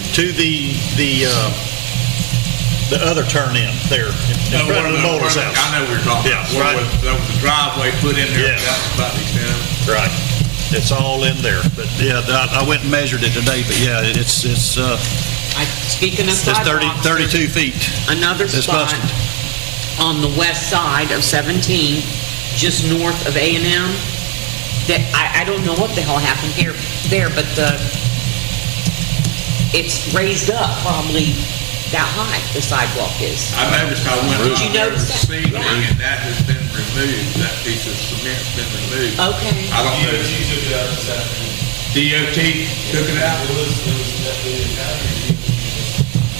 the other turn in there, in Oh, front of the Moeller's house. I know what you're talking Yeah, about. Where right. there was a driveway put in there, Yeah. that was about the extent of it. Right. It's all in there. But yeah, I went and measured it today, but yeah, it's Speaking of it's 30, sidewalks, 32 feet. another It's spot busted. on the west side of 17, just north of A&M, that I don't know what the hell happened there, but it's raised up probably that high, the sidewalk is. I noticed I went Did you on there notice this that? evening, Yeah. and that has been removed. That piece of cement's been removed. Okay. I don't know. DOT took it out this afternoon. DOT took it out? It was definitely down here.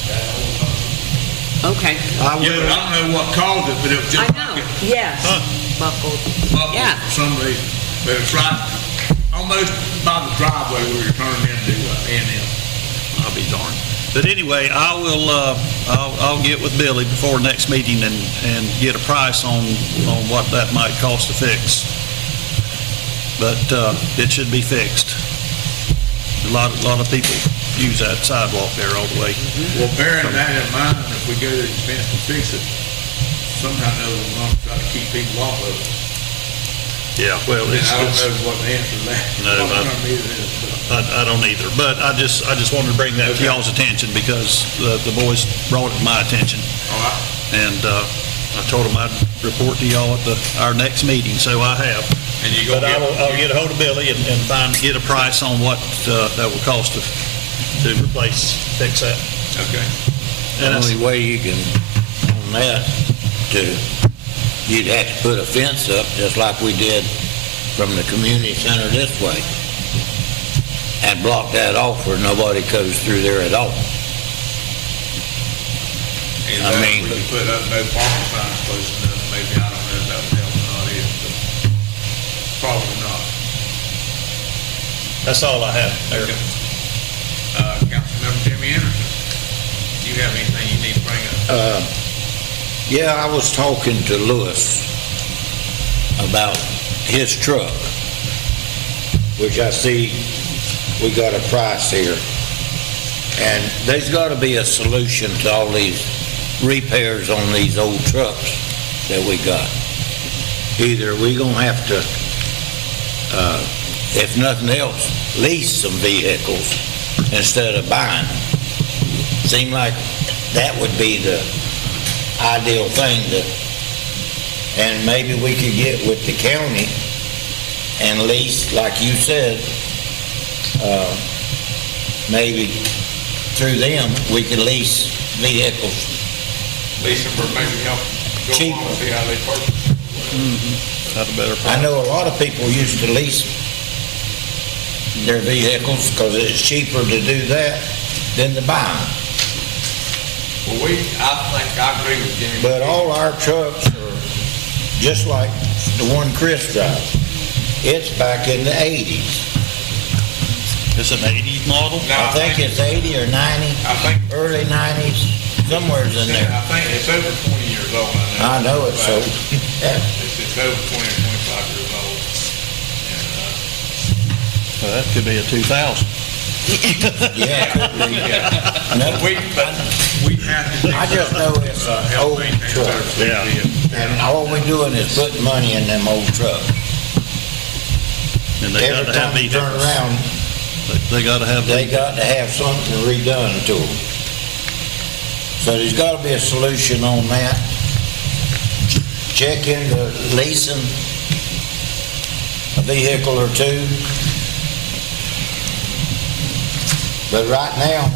That whole time. Okay. I Yeah, will, but I don't know what caused it, but it was I just know, like it yes. Buckled. buckled Yeah. for some reason. But it's right, almost by the driveway where you're turning into A&M. I'll be darned. But anyway, I will, I'll get with Billy before next meeting and get a price on what that might cost to fix. But, it should be fixed. A lot of people use that sidewalk there all the way. Well, bearing that in mind, if we go to the expense to fix it, somehow or another, we're going to try to keep people off of it. Yeah, well, And it's, I don't know what the answer to that. No, what the meter is, but- I don't either, but I just wanted to bring that to y'all's attention because the boys brought it to my attention. All right. And, I told them I'd report to y'all at our next meeting, so I have. And you But gonna I'll get a hold of Billy and get a price on what, that would cost to replace, fix that. Okay. The And only way you can, on that, you'd have to put a fence up, just like we did from the community center this way, and block that off where nobody goes through there at all. And I that, mean- we could put up no parking signs close enough, maybe, I don't know if that would help or not, but probably not. That's all I have there. Okay. Councilmember Jimmy Anderson, do you have anything you need to bring up? Yeah, I was talking to Lewis about his truck, which I see we got a price here. And there's got to be a solution to all these repairs on these old trucks that we got. Either we gonna have to, if nothing else, lease some vehicles instead of buying. Seem like that would be the ideal thing and maybe we could get with the county and lease, like you said, maybe through them, we could lease vehicles. Lease them or maybe help go Cheaper. along and see how they purchase. That's a better price. I know a lot of people used to lease their vehicles because it's cheaper to do that than to buy them. Well, I agree with Jimmy. But all our trucks are just like the one Chris drives. It's back in the 80s. It's an 80s model? No, I think it's 80 or 90, I think, early 90s, somewhere's in there. I think it's over 20 years old, I know it's so. It's over 20 or 25 years old. And, Well, that could be a 2000. Yeah, it could be. No, we have to. I just know it's an old truck. Yeah. And all we're doing is putting money in them old trucks. And they got Every to have time you turn vehicles. around, They got to have. they got to have something redone to them. So there's got to be a solution on that. Check into leasing a vehicle or two. But right now,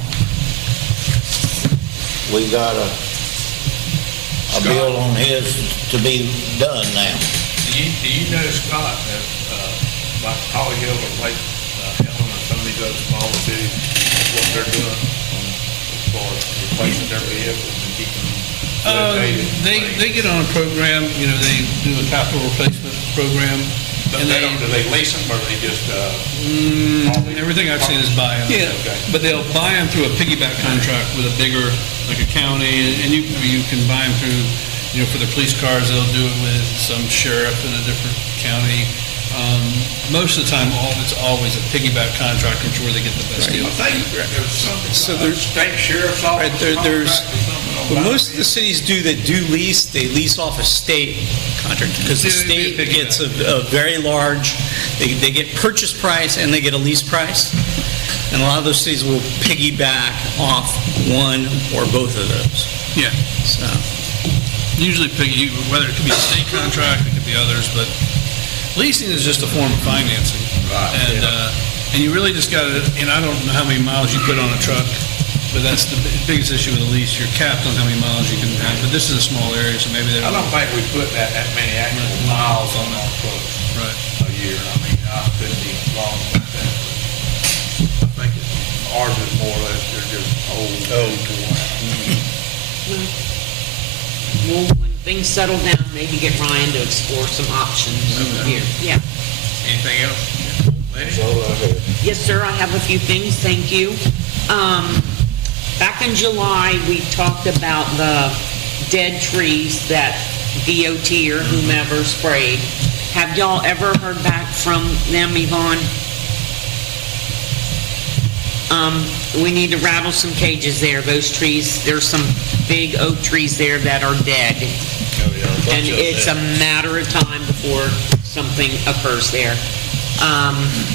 we got a bill on his to be done now. Do you know, Scott, that, like Holly Hill or Lake Helen or some of these other small cities, what they're doing as far as replacing their vehicles and keeping them rotated? They get on a program, they do a capital replacement program. But And do they lease them, or they just, everything I've seen is buy-in. Yeah. Okay. But they'll buy them through a piggyback contract with a bigger, like a county, and you can buy them through, for the police cars, they'll do it with some sheriff in a different county. Most of the time, it's always a piggyback contract, which is where they get the best deal. I think there's something, So there's- state sheriff's office. Right, there's, contract or something on what that. most of the cities do that do lease, they lease off a state contract, because the Yeah, it'd be a state piggyback. gets a very large, they get purchase price and they get a lease price. And a lot of those cities will piggyback off one or both of those. Yeah. So, Usually, whether it could be a state contract, it could be others, but leasing is just a form of financing. Right. And you really just got to, and I don't know how many miles you put on a truck, but that's the biggest issue with a lease. You're capped on how many miles you can have, but this is a small area, so maybe I don't think we put that many actual miles on our trucks Right. a year. I mean, I could be wrong about that. But I think ours is more or less, they're just old. Well, when things settle down, maybe get Ryan to explore some options here. Yeah. Anything else? Lenny? Yes, sir, I have a few things, thank you. Back in July, we talked about the dead trees that DOT or whomever sprayed. Have y'all ever heard back from them, Yvonne? We need to rattle some cages there. Those trees, there's some big oak trees there that are dead. And it's a matter of time before something occurs there.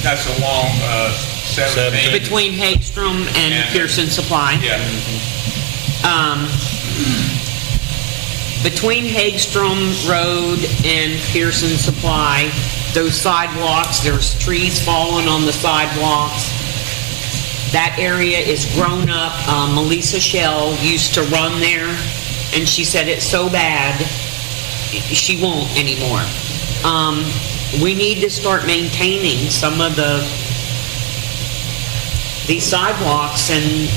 That's along 17. Between Hagstrom and Pierson Supply. Yeah. Between Hagstrom Road and Pierson Supply, those sidewalks, there's trees falling on the sidewalks. That area is grown up. Melissa Shell used to run there, and she said it's so bad, she won't anymore. We need to start maintaining some of these sidewalks, and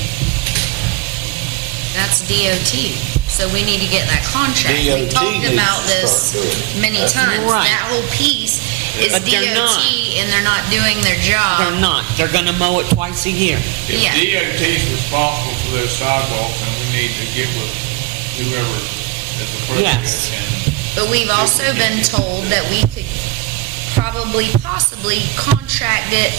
That's DOT. So we need to get that contract. We DOT talked needs to about start this doing it. many That's times. right. That whole piece is But they're DOT, not. and they're not doing their job. they're not. They're gonna mow it twice a year. If Yeah. DOT's responsible for those sidewalks, then we need to get with whoever is appropriate. Yes. And But we've also been told that we could possibly contract it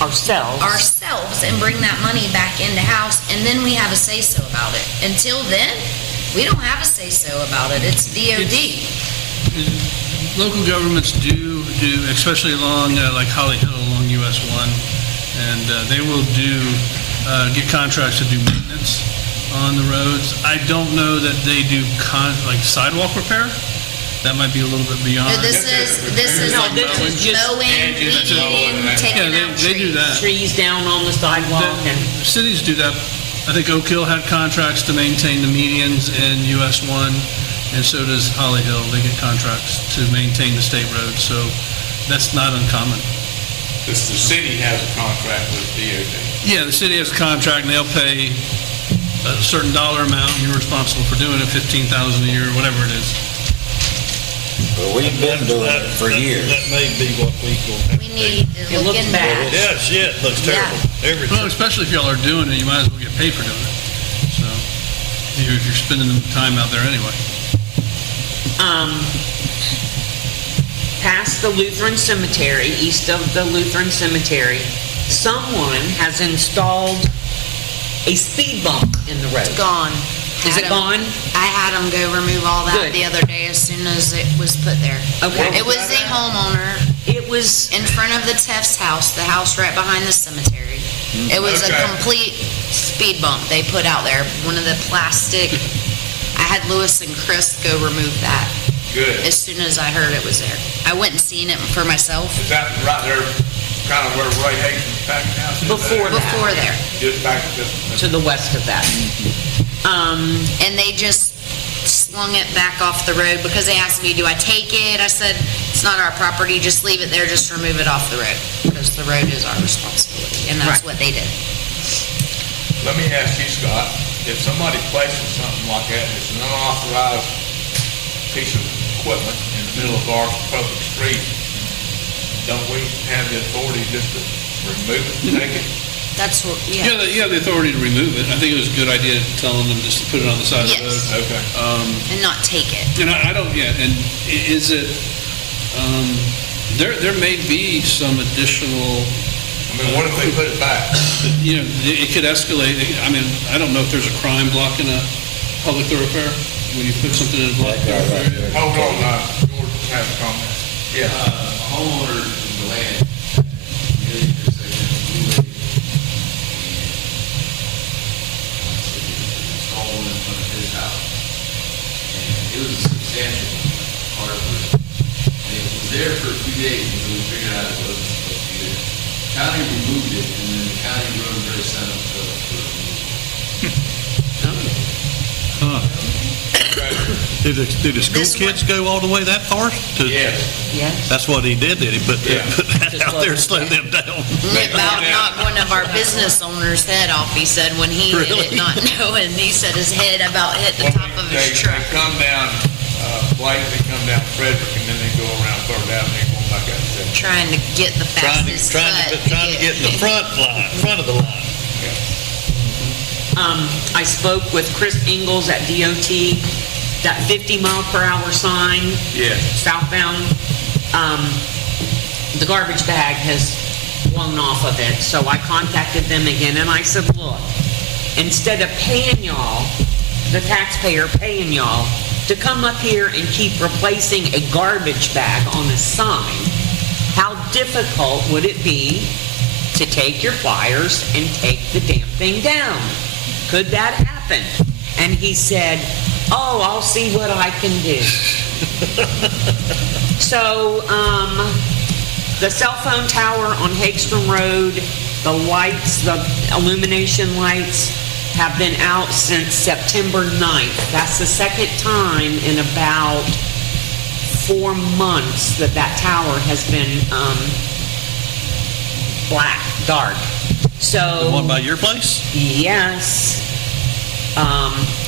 ourselves and bring that money back into house, and then we have a say-so about it. Until then, we don't have a say-so about it. It's DOD. Local governments do, especially along, like Holly Hill along US 1, and they will get contracts to do maintenance on the roads. I don't know that they do like sidewalk repair. That might be a little bit beyond. This is No, like this is just mowing, weeding, taking out they do trees. that. trees down on the sidewalk and... Cities do that. I think Oak Hill had contracts to maintain the medians in US 1, and so does Holly Hill. They get contracts to maintain the state roads, so that's not uncommon. the city has a contract with DOT. Yeah, the city has a contract, and they'll pay a certain dollar amount, and you're responsible for doing it, $15,000 a year, whatever it is. Well, we've been doing it for years. That may be what we will have We to do. need It to look looks into bad. that. Yes, yeah, it looks terrible. Well, especially if y'all are doing it, you might as well get paid for doing it. So, if you're spending the time out there anyway. Past the Lutheran Cemetery, east of the Lutheran Cemetery, someone has installed a speed bump in the road. It's gone. Is it gone? I had them go remove all that Good. the other day as soon as it was put there. Okay. It was the homeowner It was, in front of the Tefts house, the house right behind the cemetery. It was a Okay. complete speed bump they put out there. One of the plastic, I had Lewis and Chris go remove that Good. as soon as I heard it was there. I went and seen it for myself Is that right there, kind of where Ray Hazen's packing house is? Before that. before there. Just back to to the west of that. And they just slung it back off the road because they asked me, do I take it? I said, it's not our property, just leave it there, just remove it off the road, because the road is our responsibility, and that's Right. what they did. Let me ask you, Scott, if somebody places something like that, it's an unauthorized piece of equipment in the the middle of our public street, don't we have the authority just to remove it, take it? That's what, You have the authority to remove it. I think it was a good idea telling them just to put it on the side of the road. Yes. Okay. And not take it. And I don't, and is it, there may be some additional, I mean, what if they put it back? it could escalate. I mean, I don't know if there's a crime blocking a public thoroughfare when you put something in a block thoroughfare. Hold on, George has a comment. Yeah. Homeowners in the land, really just say that we wait and install one in front of his house. And it was a substantial hardwood. And it was there for a few days until we figured out it wasn't supposed to be there. County removed it, and then the county road very sent them to Do the school kids go all the way that far? Yes. Yes. That's what he did he? Put that out there and slow them down. It about knocked one of our business owners' head off, he said, when he hit it, not knowing. He said his head about hit the top of his truck. They come down, Blake, they come down Frederick, and then they go around Third Avenue, going back out to 7th. Trying to get the fastest cut. Trying to get in the front of the line. I spoke with Chris Ingalls at DOT, that 50-mile-per-hour sign, Yes. southbound, the garbage bag has blown off of it. So I contacted them again, and I said, look, instead of paying y'all, the taxpayer paying y'all, to come up here and keep replacing a garbage bag on a sign, how difficult would it be to take your pliers and take the damn thing down? Could that happen? And he said, oh, I'll see what I can do. So, the cell phone tower on Hagstrom Road, the lights, the illumination lights have been out since September 9th. That's the second time in about 4 months that tower has been black, dark. So The one by your place? yes.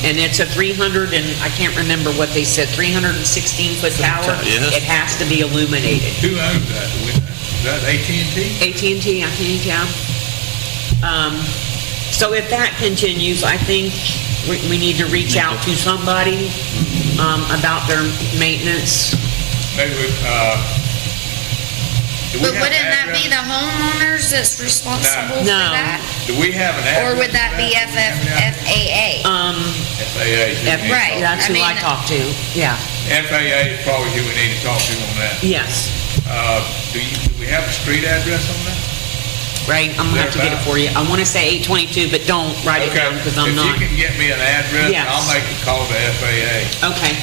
And it's a 300 and I can't remember what they said, 316-foot tower. Yes. It has to be illuminated. Who owns that? Is that AT&T? AT&T, I think, yeah. So if that continues, I think we need to reach out to somebody about their maintenance. Maybe do we But have wouldn't an that be address? the homeowners that's responsible for No. that? Do we have an address? Or would that be FAA? FAA. Right. That's I who I mean- talked to, yeah. FAA is probably who we need to talk to on that. Yes, Do we have a street address on that? right, I'm gonna have to get it for you. I wanna say 822, but don't write it down, because I'm not. If you can get me an address, Yes. I'll make a call to FAA. Okay.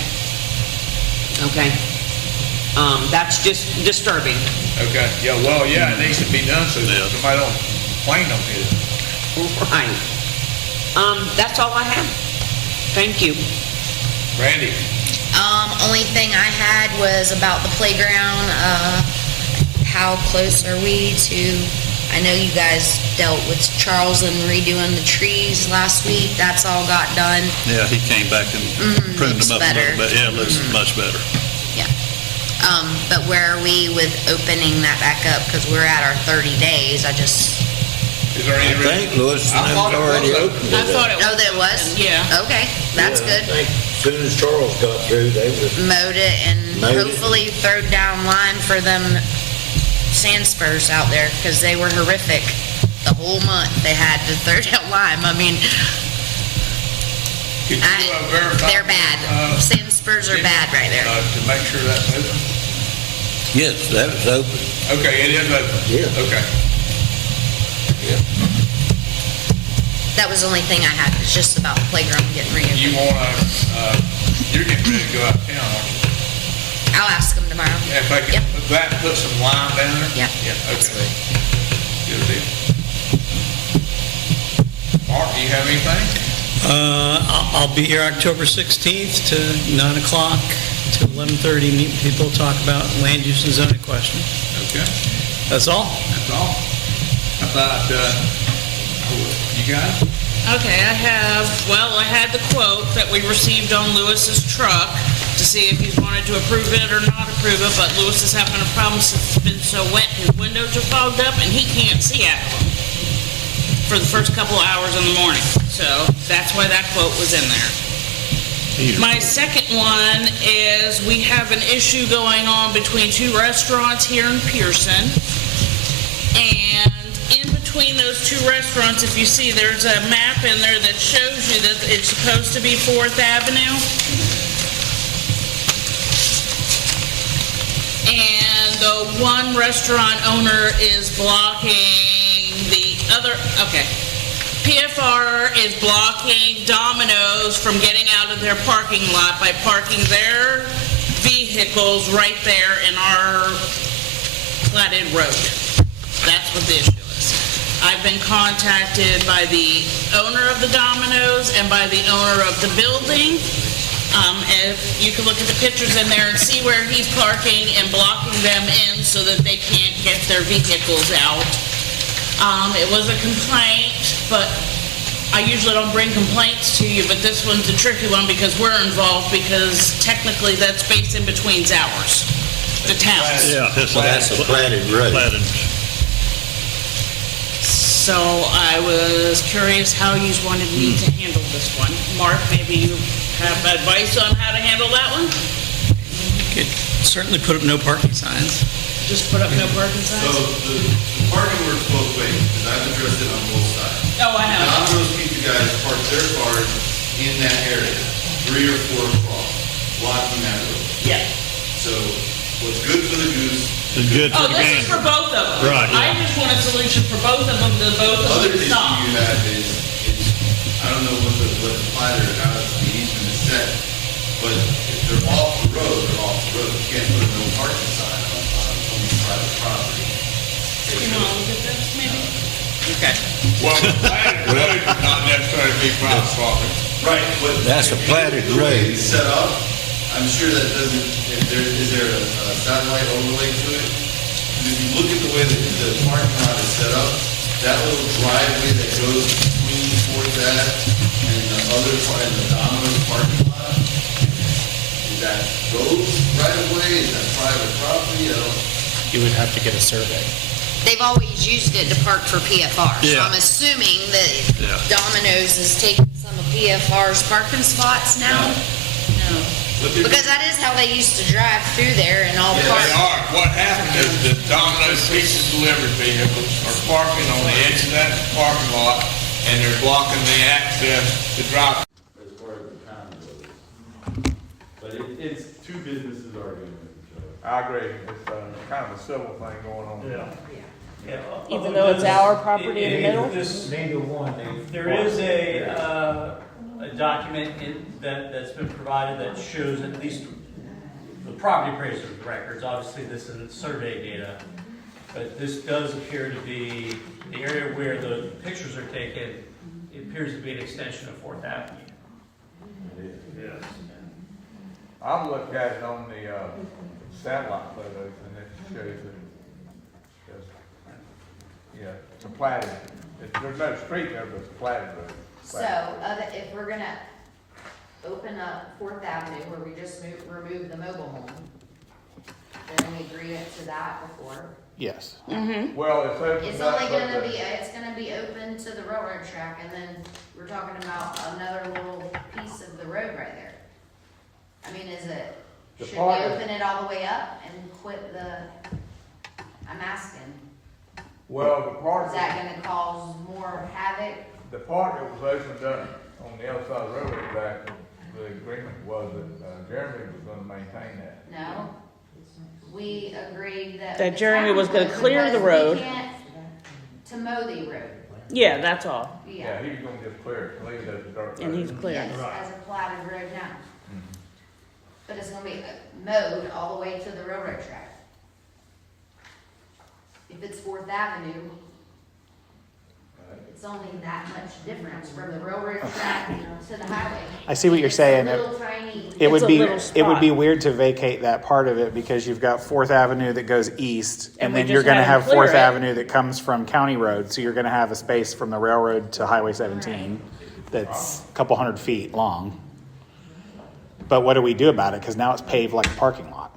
Okay. That's just disturbing. Okay, yeah, well, yeah, it needs to be done so that somebody don't complain on it. Right. That's all I have. Thank you. Randy? Only thing I had was about the playground. How close are we to, I know you guys dealt with Charles and redoing the trees last week. That's all got done. Yeah, he came back and pruned looks them up a better. little bit. Yeah, it looks much better. Yeah. But where are we with opening that back up? Because we're at our 30 days. Is there any I think Lewis and I thought them's it already was opened it I up. thought it was. Oh, there was? Yeah. Okay, that's Yeah, good. I think as soon as Charles got through, they was, Mowed it and Mowed it. hopefully throwed down line for them sand spurs out there, because they were horrific. The whole month they had to throw down lime. I mean, Could you verify? they're bad. Sand spurs are bad right there. To make sure that's open? yes, that was open. Okay, it is open? Yeah. Okay. That was the only thing I had. It's just about the playground getting reopened. You you're getting ready to go out of town, aren't you? I'll ask them tomorrow. Yeah, if I can, Yep. put some lime down there? Yeah. Yeah, okay. Good deal. Mark, do you have anything? I'll be here October 16th to 9 o'clock to 11:30, meet people, talk about land use and zoning questions. Okay, That's all. that's all. How about, you guys? Okay, I had the quote that we received on Lewis's truck to see if he's wanted to approve it or not approve it, but Lewis is having a problem since it's been so wet, his windows are fogged up, and he can't see out of them for the first couple of hours in the morning. So that's why that quote was in there. My second one is we have an issue going on between two restaurants here in Pierson. And in between those two restaurants, if you see, there's a map in there that shows you that it's supposed to be 4th Avenue. And the one restaurant owner is blocking the other, okay. PFR is blocking Domino's from getting out of their parking lot by parking their vehicles right there in our platted road. That's what the issue is. I've been contacted by the owner of the Domino's and by the owner of the building. If you can look at the pictures in there and see where he's parking and blocking them in so that they can't get their vehicles out. It was a complaint, but I usually don't bring complaints to you, but this one's a tricky one because we're involved because technically that space in between's ours, the town's. Yeah, That's a platted road. So I was curious how you wanted me to handle this one. Mark, maybe you have advice on how to handle that one? Could certainly put up no parking signs. Just put up no parking So signs? the parking works both ways, because I've addressed it on both sides. Oh, I know. Domino's pizza guys park their cars in that area, 3 or 4 o'clock, blocking that road. Yeah. So what's good for the goose. It's good Oh, for the this is for gander. both of them. Right, I yeah. just want a solution for both of them, that both of Other them issue stop. you have is, I don't know what the platter, how the easement is set, but if they're off the road, they're off the road. You can't put a no parking sign on someone's private property. You want to look at this, maybe? Okay. Well, the platted road is not necessarily be private property. Right, but. That's a platted The way road. it's set up, I'm sure that doesn't, is there a satellite overlay to it? And if you look at the way that the parking lot is set up, that little driveway that goes between 4th Ave and the other part, and the Domino's parking lot, is that road right of way, is that private property? I don't. You would have to get a survey. They've always used it to park for PFR. So Yeah. I'm assuming that Yeah. Domino's is taking some of PFR's parking spots now? No. Because that is how they used to drive through there and all They park. are. What happened is the Domino's pizza delivery vehicles are parking on the edge of that parking lot, and they're blocking the access to drive. As far as the time goes. But it's two businesses arguing with each other. I agree. It's kind of a civil thing going on. Even though it's our property in the middle? Neither one. There is a document that's been provided that shows at least the property appraiser's records. Obviously, this isn't survey data, but this does appear to be the area where the pictures are taken. It appears to be an extension of 4th Avenue. Yes. I've looked at it on the satellite photos, and it shows that it's, yeah, it's a platted, there's no street there, but it's a platted road. So, if we're gonna open up 4th Avenue where we just removed the mobile home, then we agreed to that before. Yes. Well, it's open. It's only gonna be, it's gonna be open to the railroad track, and then we're talking about another little piece of the road right there. I mean, The should we part of- open it all the way up and quit I'm asking, Well, the part, is that gonna cause more havoc? the part that was opened up on the other side of the railroad track, the agreement was that Jeremy was gonna maintain that. No? We agreed that. That the Jeremy town was gonna would, clear the because we road. can't To mow the road, Yeah, that's all. yeah. Yeah, he was gonna just clear it, leave it as a dirt road. And he's clear. Yes, as a platted road now. But it's gonna be mowed all the way to the railroad track. If it's 4th Avenue, it's only that much difference from the railroad track to the highway. I see what you're It's a saying. little tiny. It would It's a be, little it would be spot. weird to vacate that part of it because you've got 4th Avenue that goes east, And and we then you're just gonna had have them clear 4th it. Avenue that comes from County Road, so you're gonna have a space from the railroad to Highway 17 that's a couple hundred feet long. But what do we do about it? Because now it's paved like a parking lot.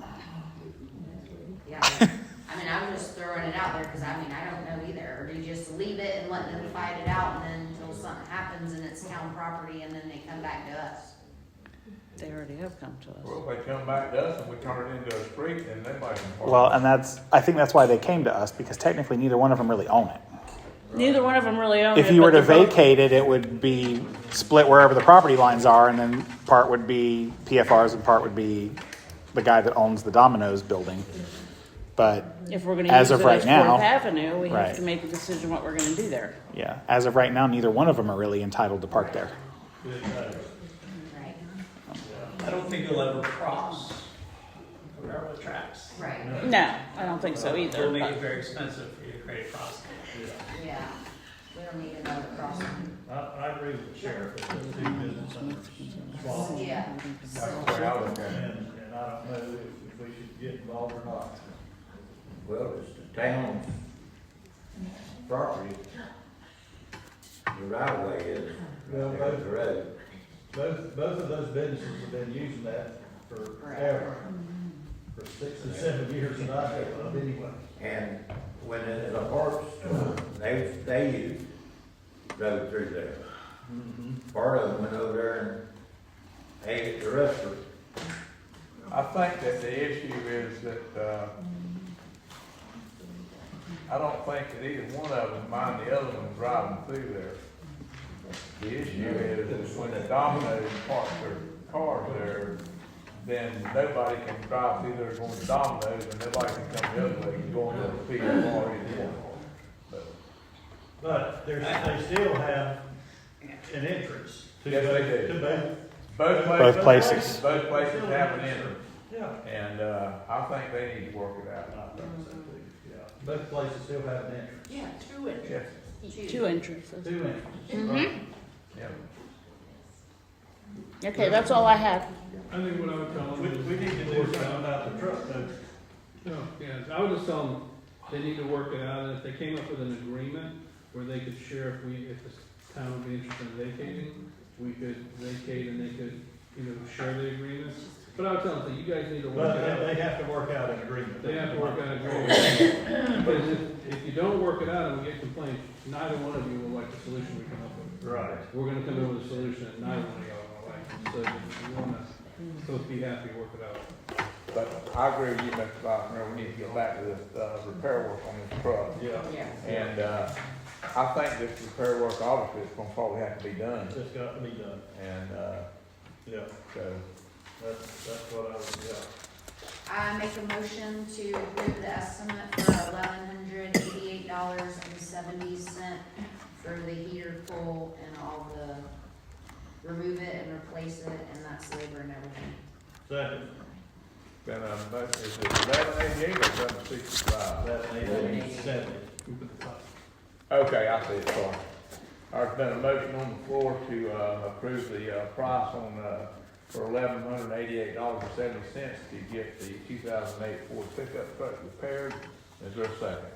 Yeah, I mean, I was just throwing it out there, because I mean, I don't know either. Or do you just leave it and let them fight it out, and then until something happens and it's town property, and then they come back to us? They already have come to us. Well, if they come back to us and we turn it into a street, then they might. Well, and I think that's why they came to us, because technically neither one of them really own it. Neither one of them really own it. If you were but to they're both- vacate it, it would be split wherever the property lines are, and then part would be PFR's and part would be the guy that owns the Domino's building. But If we're gonna as use of it right as now, Fourth Avenue, we right. have to make a decision what we're gonna do there. yeah, as of right now, neither one of them are really entitled to park there. I don't think you'll ever cross the railroad tracks. Right. No, I don't think so either. It'll make but- it very expensive for you to create a crossing. Yeah, we don't need another crossing. I agree with the sheriff, it's a two business owners. Yeah. That's the way I look at it. And I don't know if we should get involved or not. Well, it's the town's property. The right of way is, Well, there's the road. Both of those businesses have been using that forever, for 6 or 7 years that I know of anyway. And when it's a parts store, they use road through there. Part of them went over there and ate at the restaurant. I think that the issue is that, I don't think that either one of them mind the other one driving through there. The issue is when the Domino's park their cars there, then nobody can drive through there going to Domino's, and nobody can come the other way, going to the PFR either one. But they still have an entrance to Yes, they do. to Both places. Both places have an entrance, Yeah. and, I think they need to work it out. I think so too, yeah. Both places still have an entrance. Yeah, two Yes. Two entrances. Two entrances. Mm-hmm. Yeah. Okay, that's all I have. I think what I would tell them We is. need to do something about the truck though. No, yeah, I would just tell them they need to work it out, and if they came up with an agreement where they could share, if the town would be interested in vacating, we could vacate and they could, share the agreement. But I would tell them, you guys need to work But it out. they have to work out an agreement. They have to work out an agreement. Because if you don't work it out and we get complaints, neither one of you will like the solution we come up with. Right. We're gonna come in with a solution that neither one of y'all will like. So if you wanna, both be happy, work it out. But I agree with you, Mr. Bosner, we need to get back to this, repair work on this truck. Yeah. And, I think this repair work, obviously, is gonna probably have to be done, It's got to be done. and, Yeah, so, that's what I was, yeah. I make a motion to approve the estimate for $1,188.70 for the heater pull and all the, remove it and replace it, and that's labor and everything. Second. been is it 1188 or 765? That's 870. Okay, I see it, sorry. There's been a motion on the floor to, approve the, price on, for $1,188.70 to get the 2008 Ford pickup truck repaired. Is there a second?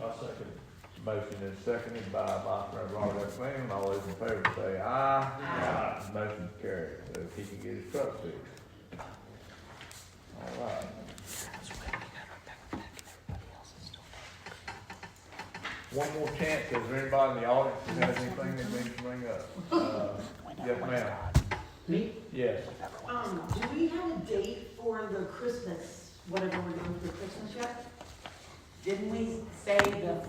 I'll second it. Motion is seconded by Vice President Robert F. Lane. All those in favor say aye. Aye. Motion carried, so he can get his truck fixed. All right. One more chance, is there anybody in the audience who has anything they need to bring up? Yes, ma'am. Me? Yes. Do we have a date for the Christmas, whatever we're doing for Christmas yet? Didn't we say the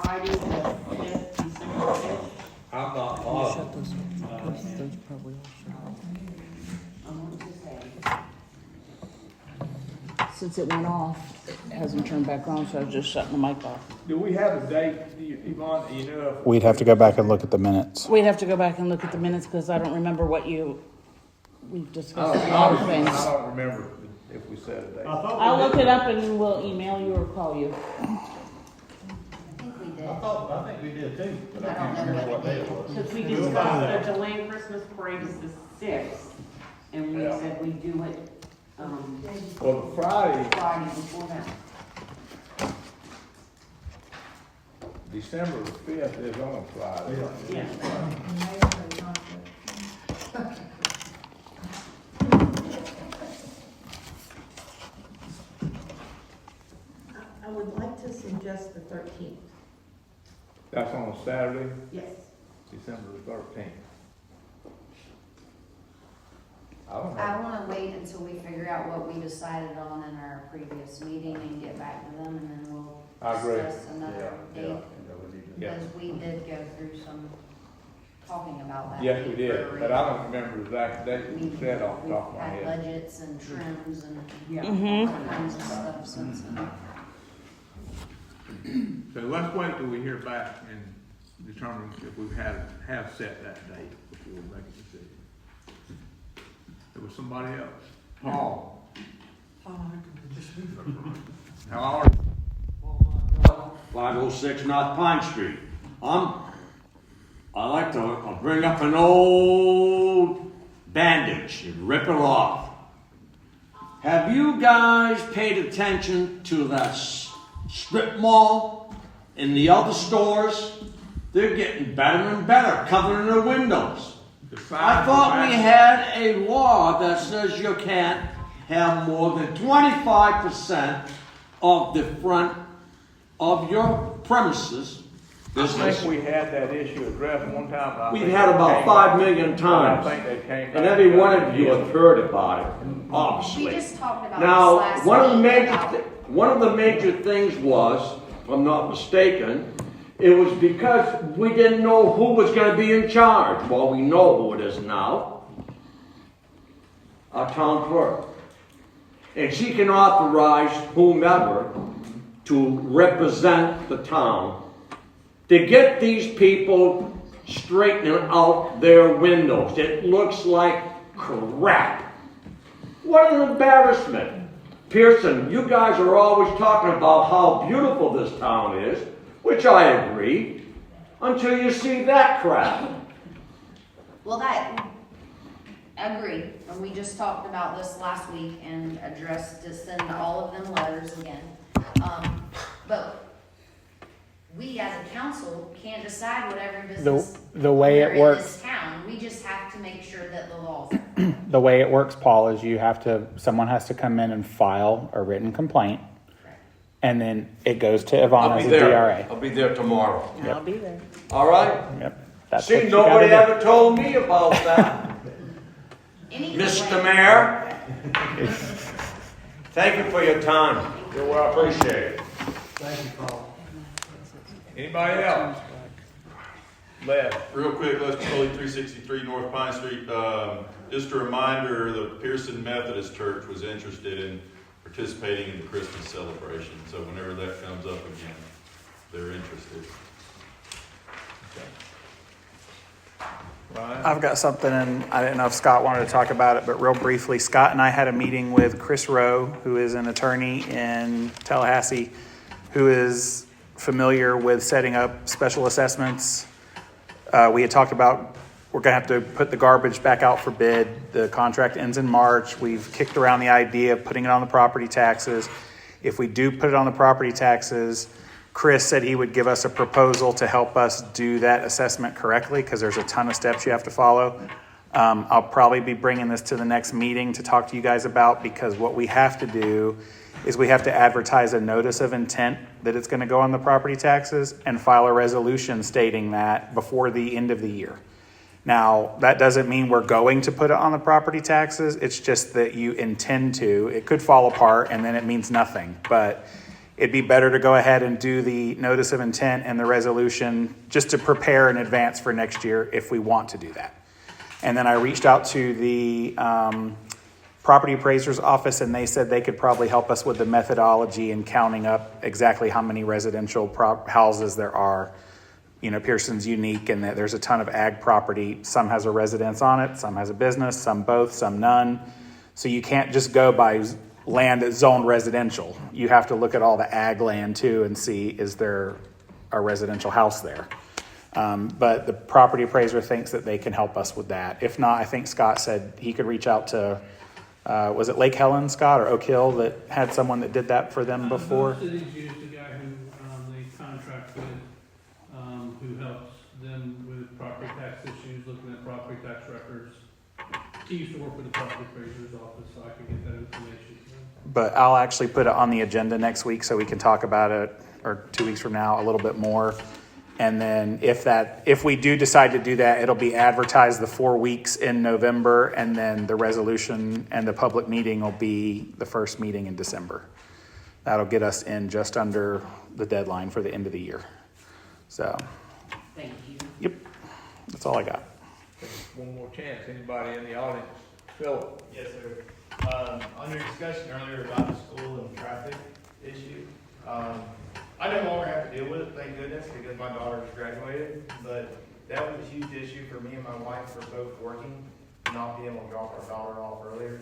Friday, the 5th, December 5th? I'm not I positive. want to say. Since it went off, it hasn't turned back on, so I was just shutting the mic off. Do we have a date, Yvonne, you know? if- We'd have to go back and look at the minutes. We'd have to go back and look at the minutes, because I don't remember what we've I discussed don't- a lot of things. I don't remember if we said a date. I'll look it up and we'll email you or call you. I think we did. I think we did too, but I I can't don't know remember what what day day it was. Because we We'll find discussed out. the delayed Christmas parade is the 6th, and we Yeah. said we do it, Well, the Friday, Friday before that. December the 5th is on a Friday. Yeah. just the 13th. That's on a Saturday, Yes. December the 13th. I don't I know. want to wait until we figure out what we decided on in our previous meeting and get back to them, and then we'll I agree. discuss another date. Yeah. Because we did go through some talking about that. Yes, we date for a did, but I don't remember the exact date reason. you said off the top of my We've had head. budgets and trims and Yeah. all kinds of stuff since then. So let's wait till we hear back and determine if we have set that date before we make a decision. There was somebody else. Paul. How are you? 506 North Pine Street. I like to bring up an old bandage and rip it off. Have you guys paid attention to that strip mall and the other stores? They're getting better and better, covering their windows. I thought we had a law that says you can't have more than 25% of the front of your premises. I think we had that issue addressed one time. but I We've think had they about came 5 back. million times. I think they came back. And every one of you have heard about it, obviously. We just talked about Now, this last one of the week major, about- one of the major things was, if I'm not mistaken, it was because we didn't know who was gonna be in charge. Well, we know who it is now. Our town clerk. And she can authorize whomever to represent the town to get these people straightening out their windows. It looks like crap. What an embarrassment. Pearson, you guys are always talking about how beautiful this town is, which I agree, until you see that crap. Well, that, agreed, and we just talked about this last week and addressed to send all of them letters again. But we as a council can't decide what every business The way owner it in works, this town. We just have to make sure that the laws. the way it works, Paul, is someone has to come in and file a written complaint, and then it goes to Yvonne I'll as be a there. DRA. I'll be there tomorrow. Yep. I'll be there. All right? Yep. That's what See, you nobody gotta do. ever told me about that. Mr. Mayor, thank you for your time. You're well appreciated. Thank you, Paul. Anybody else? Left. Real quick, Les Paoli, 363 North Pine Street. Just a reminder, the Pierson Methodist Church was interested in participating in the Christmas celebration. So whenever that comes up again, they're interested. I've got something, and I didn't know if Scott wanted to talk about it, but real briefly, Scott and I had a meeting with Chris Rowe, who is an attorney in Tallahassee, who is familiar with setting up special assessments. We had talked about we're going to have to put the garbage back out for bid. The contract ends in March. We've kicked around the idea of putting it on the property taxes. If we do put it on the property taxes, Chris said he would give us a proposal to help us do that assessment correctly, because there's a ton of steps you have to follow. I'll probably be bringing this to the next meeting to talk to you guys about, because what we have to do is we have to advertise a notice of intent that it's going to go on the property taxes and file a resolution stating that before the end of the year. Now, that doesn't mean we're going to put it on the property taxes. It's just that you intend to. It could fall apart and then it means nothing. But it'd be better to go ahead and do the notice of intent and the resolution just to prepare in advance for next year if we want to do that. And then I reached out to the property appraiser's office, and they said they could probably help us with the methodology and counting up exactly how many residential houses there are. You know, Pierson's unique in that there's a ton of ag property. Some has a residence on it, some has a business, some both, some none. So you can't just go by land that's zoned residential. You have to look at all the ag land too and see, is there a residential house there? But the property appraiser thinks that they can help us with that. If not, I think Scott said he could reach out to, was it Lake Helen, Scott, or Oak Hill that had someone that did that for them before? Both cities used the guy who they contract with, who helps them with property tax issues, looking at property tax records. He used to work with the property appraiser's office, so I could get that information to him. But I'll actually put it on the agenda next week so we can talk about it or 2 weeks from now, a little bit more. And then if we do decide to do that, it'll be advertised the 4 weeks in November, and then the resolution and the public meeting will be the first meeting in December. That'll get us in just under the deadline for the end of the year. So, Thank you. yep, that's all I got. One more chance. Anybody in the audience? Phil? Yes, sir. On your discussion earlier about the school and traffic issue, I no longer have to deal with it, thank goodness, because my daughter's graduated, but that was a huge issue for me and my wife. We're both working, not being able to drop our daughter off earlier.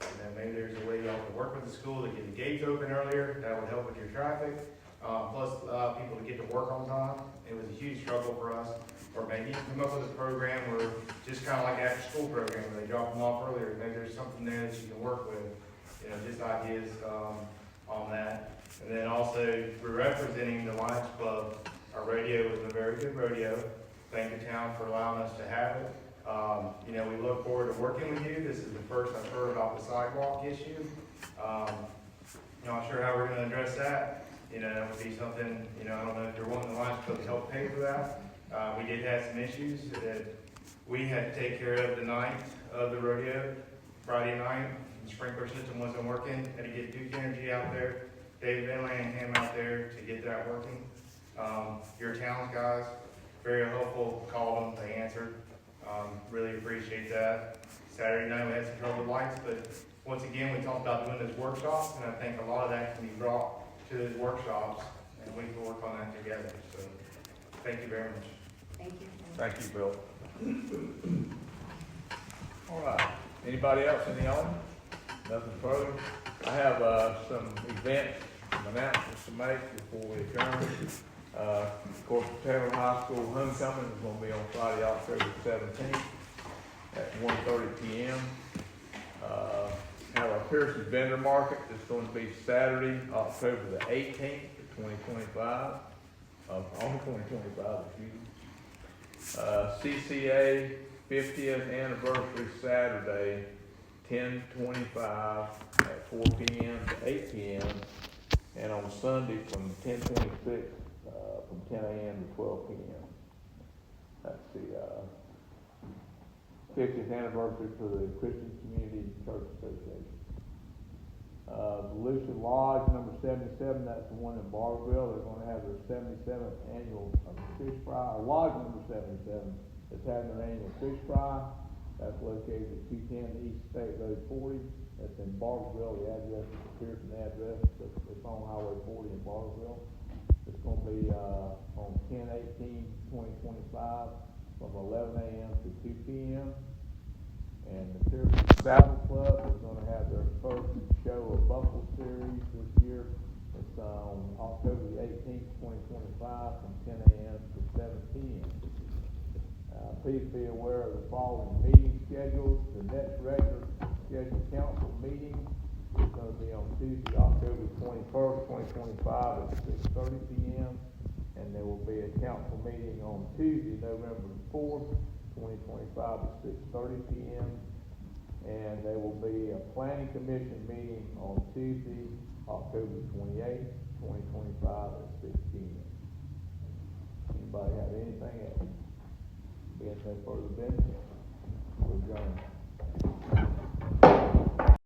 And then maybe there's a way y'all can work with the school to get the gates open earlier, that would help with your traffic. Plus, people to get to work on time. It was a huge struggle for us. Or maybe come up with a program where, just kind of like after-school program, where they drop them off earlier. Maybe there's something there that you can work with. You know, just ideas on that. And then also, we're representing the Lions Club. Our rodeo was a very good rodeo. Thank the town for allowing us to have it. You know, we look forward to working with you. This is the first I've heard about the sidewalk issue. Not sure how we're gonna address that. You know, that would be something, you know, I don't know if you're wanting the Lions Club to help pay for that. We did have some issues that we had to take care of the night of the rodeo, Friday night. The sprinkler system wasn't working. Had to get Duke Energy out there, David Van Lanningham out there to get that working. Your talent guys, very helpful, called them, they answered. Really appreciate that. Saturday night we had some trouble with lights, but once again, we talked about doing those workshops, and I think a lot of that can be brought to those workshops, and we can work on that together. So, thank you very much. Thank you. Thank you, Bill. All right. Anybody else in the audience? Nothing further? I have some events, some announcements to make before we adjourn. Corporal Taylor High School homecoming is going to be on Friday, October 17th at 1:30 p.m. Have our Pierson vendor market is going to be Saturday, October the 18th, 2025. On 2025, excuse me. CCA 50th anniversary Saturday, 10:25 at 4 p.m. to 8 p.m. And on Sunday from 10:26 from 10 a.m. to 12 p.m. That's the 50th anniversary for the Christian Community Church Association. Volusia Lodge number 77, that's the one in Barberville. They're going to have their 77th annual fish fry. Lodge number 77 is having their annual fish fry. That's located at 210 East State Road 40. That's in Barberville. The address is the Pierson address. It's on Highway 40 in Barberville. It's going to be on 10/18/2025 from 11 a.m. to 2 p.m. And the Pierson Saddle Club is going to have their first show of Buffalo Series this year. It's on October the 18th, 2025 from 10 a.m. to 7 p.m. Please be aware of the following meeting schedules. The next regular scheduled council meeting is going to be on Tuesday, October 21st, 2025 at 6:30 p.m. And there will be a council meeting on Tuesday, November 4th, 2025 at 6:30 p.m. And there will be a planning commission meeting on Tuesday, October 28th, 2025 at 6 p.m. Anybody have anything else? Being no further business, we're adjourned.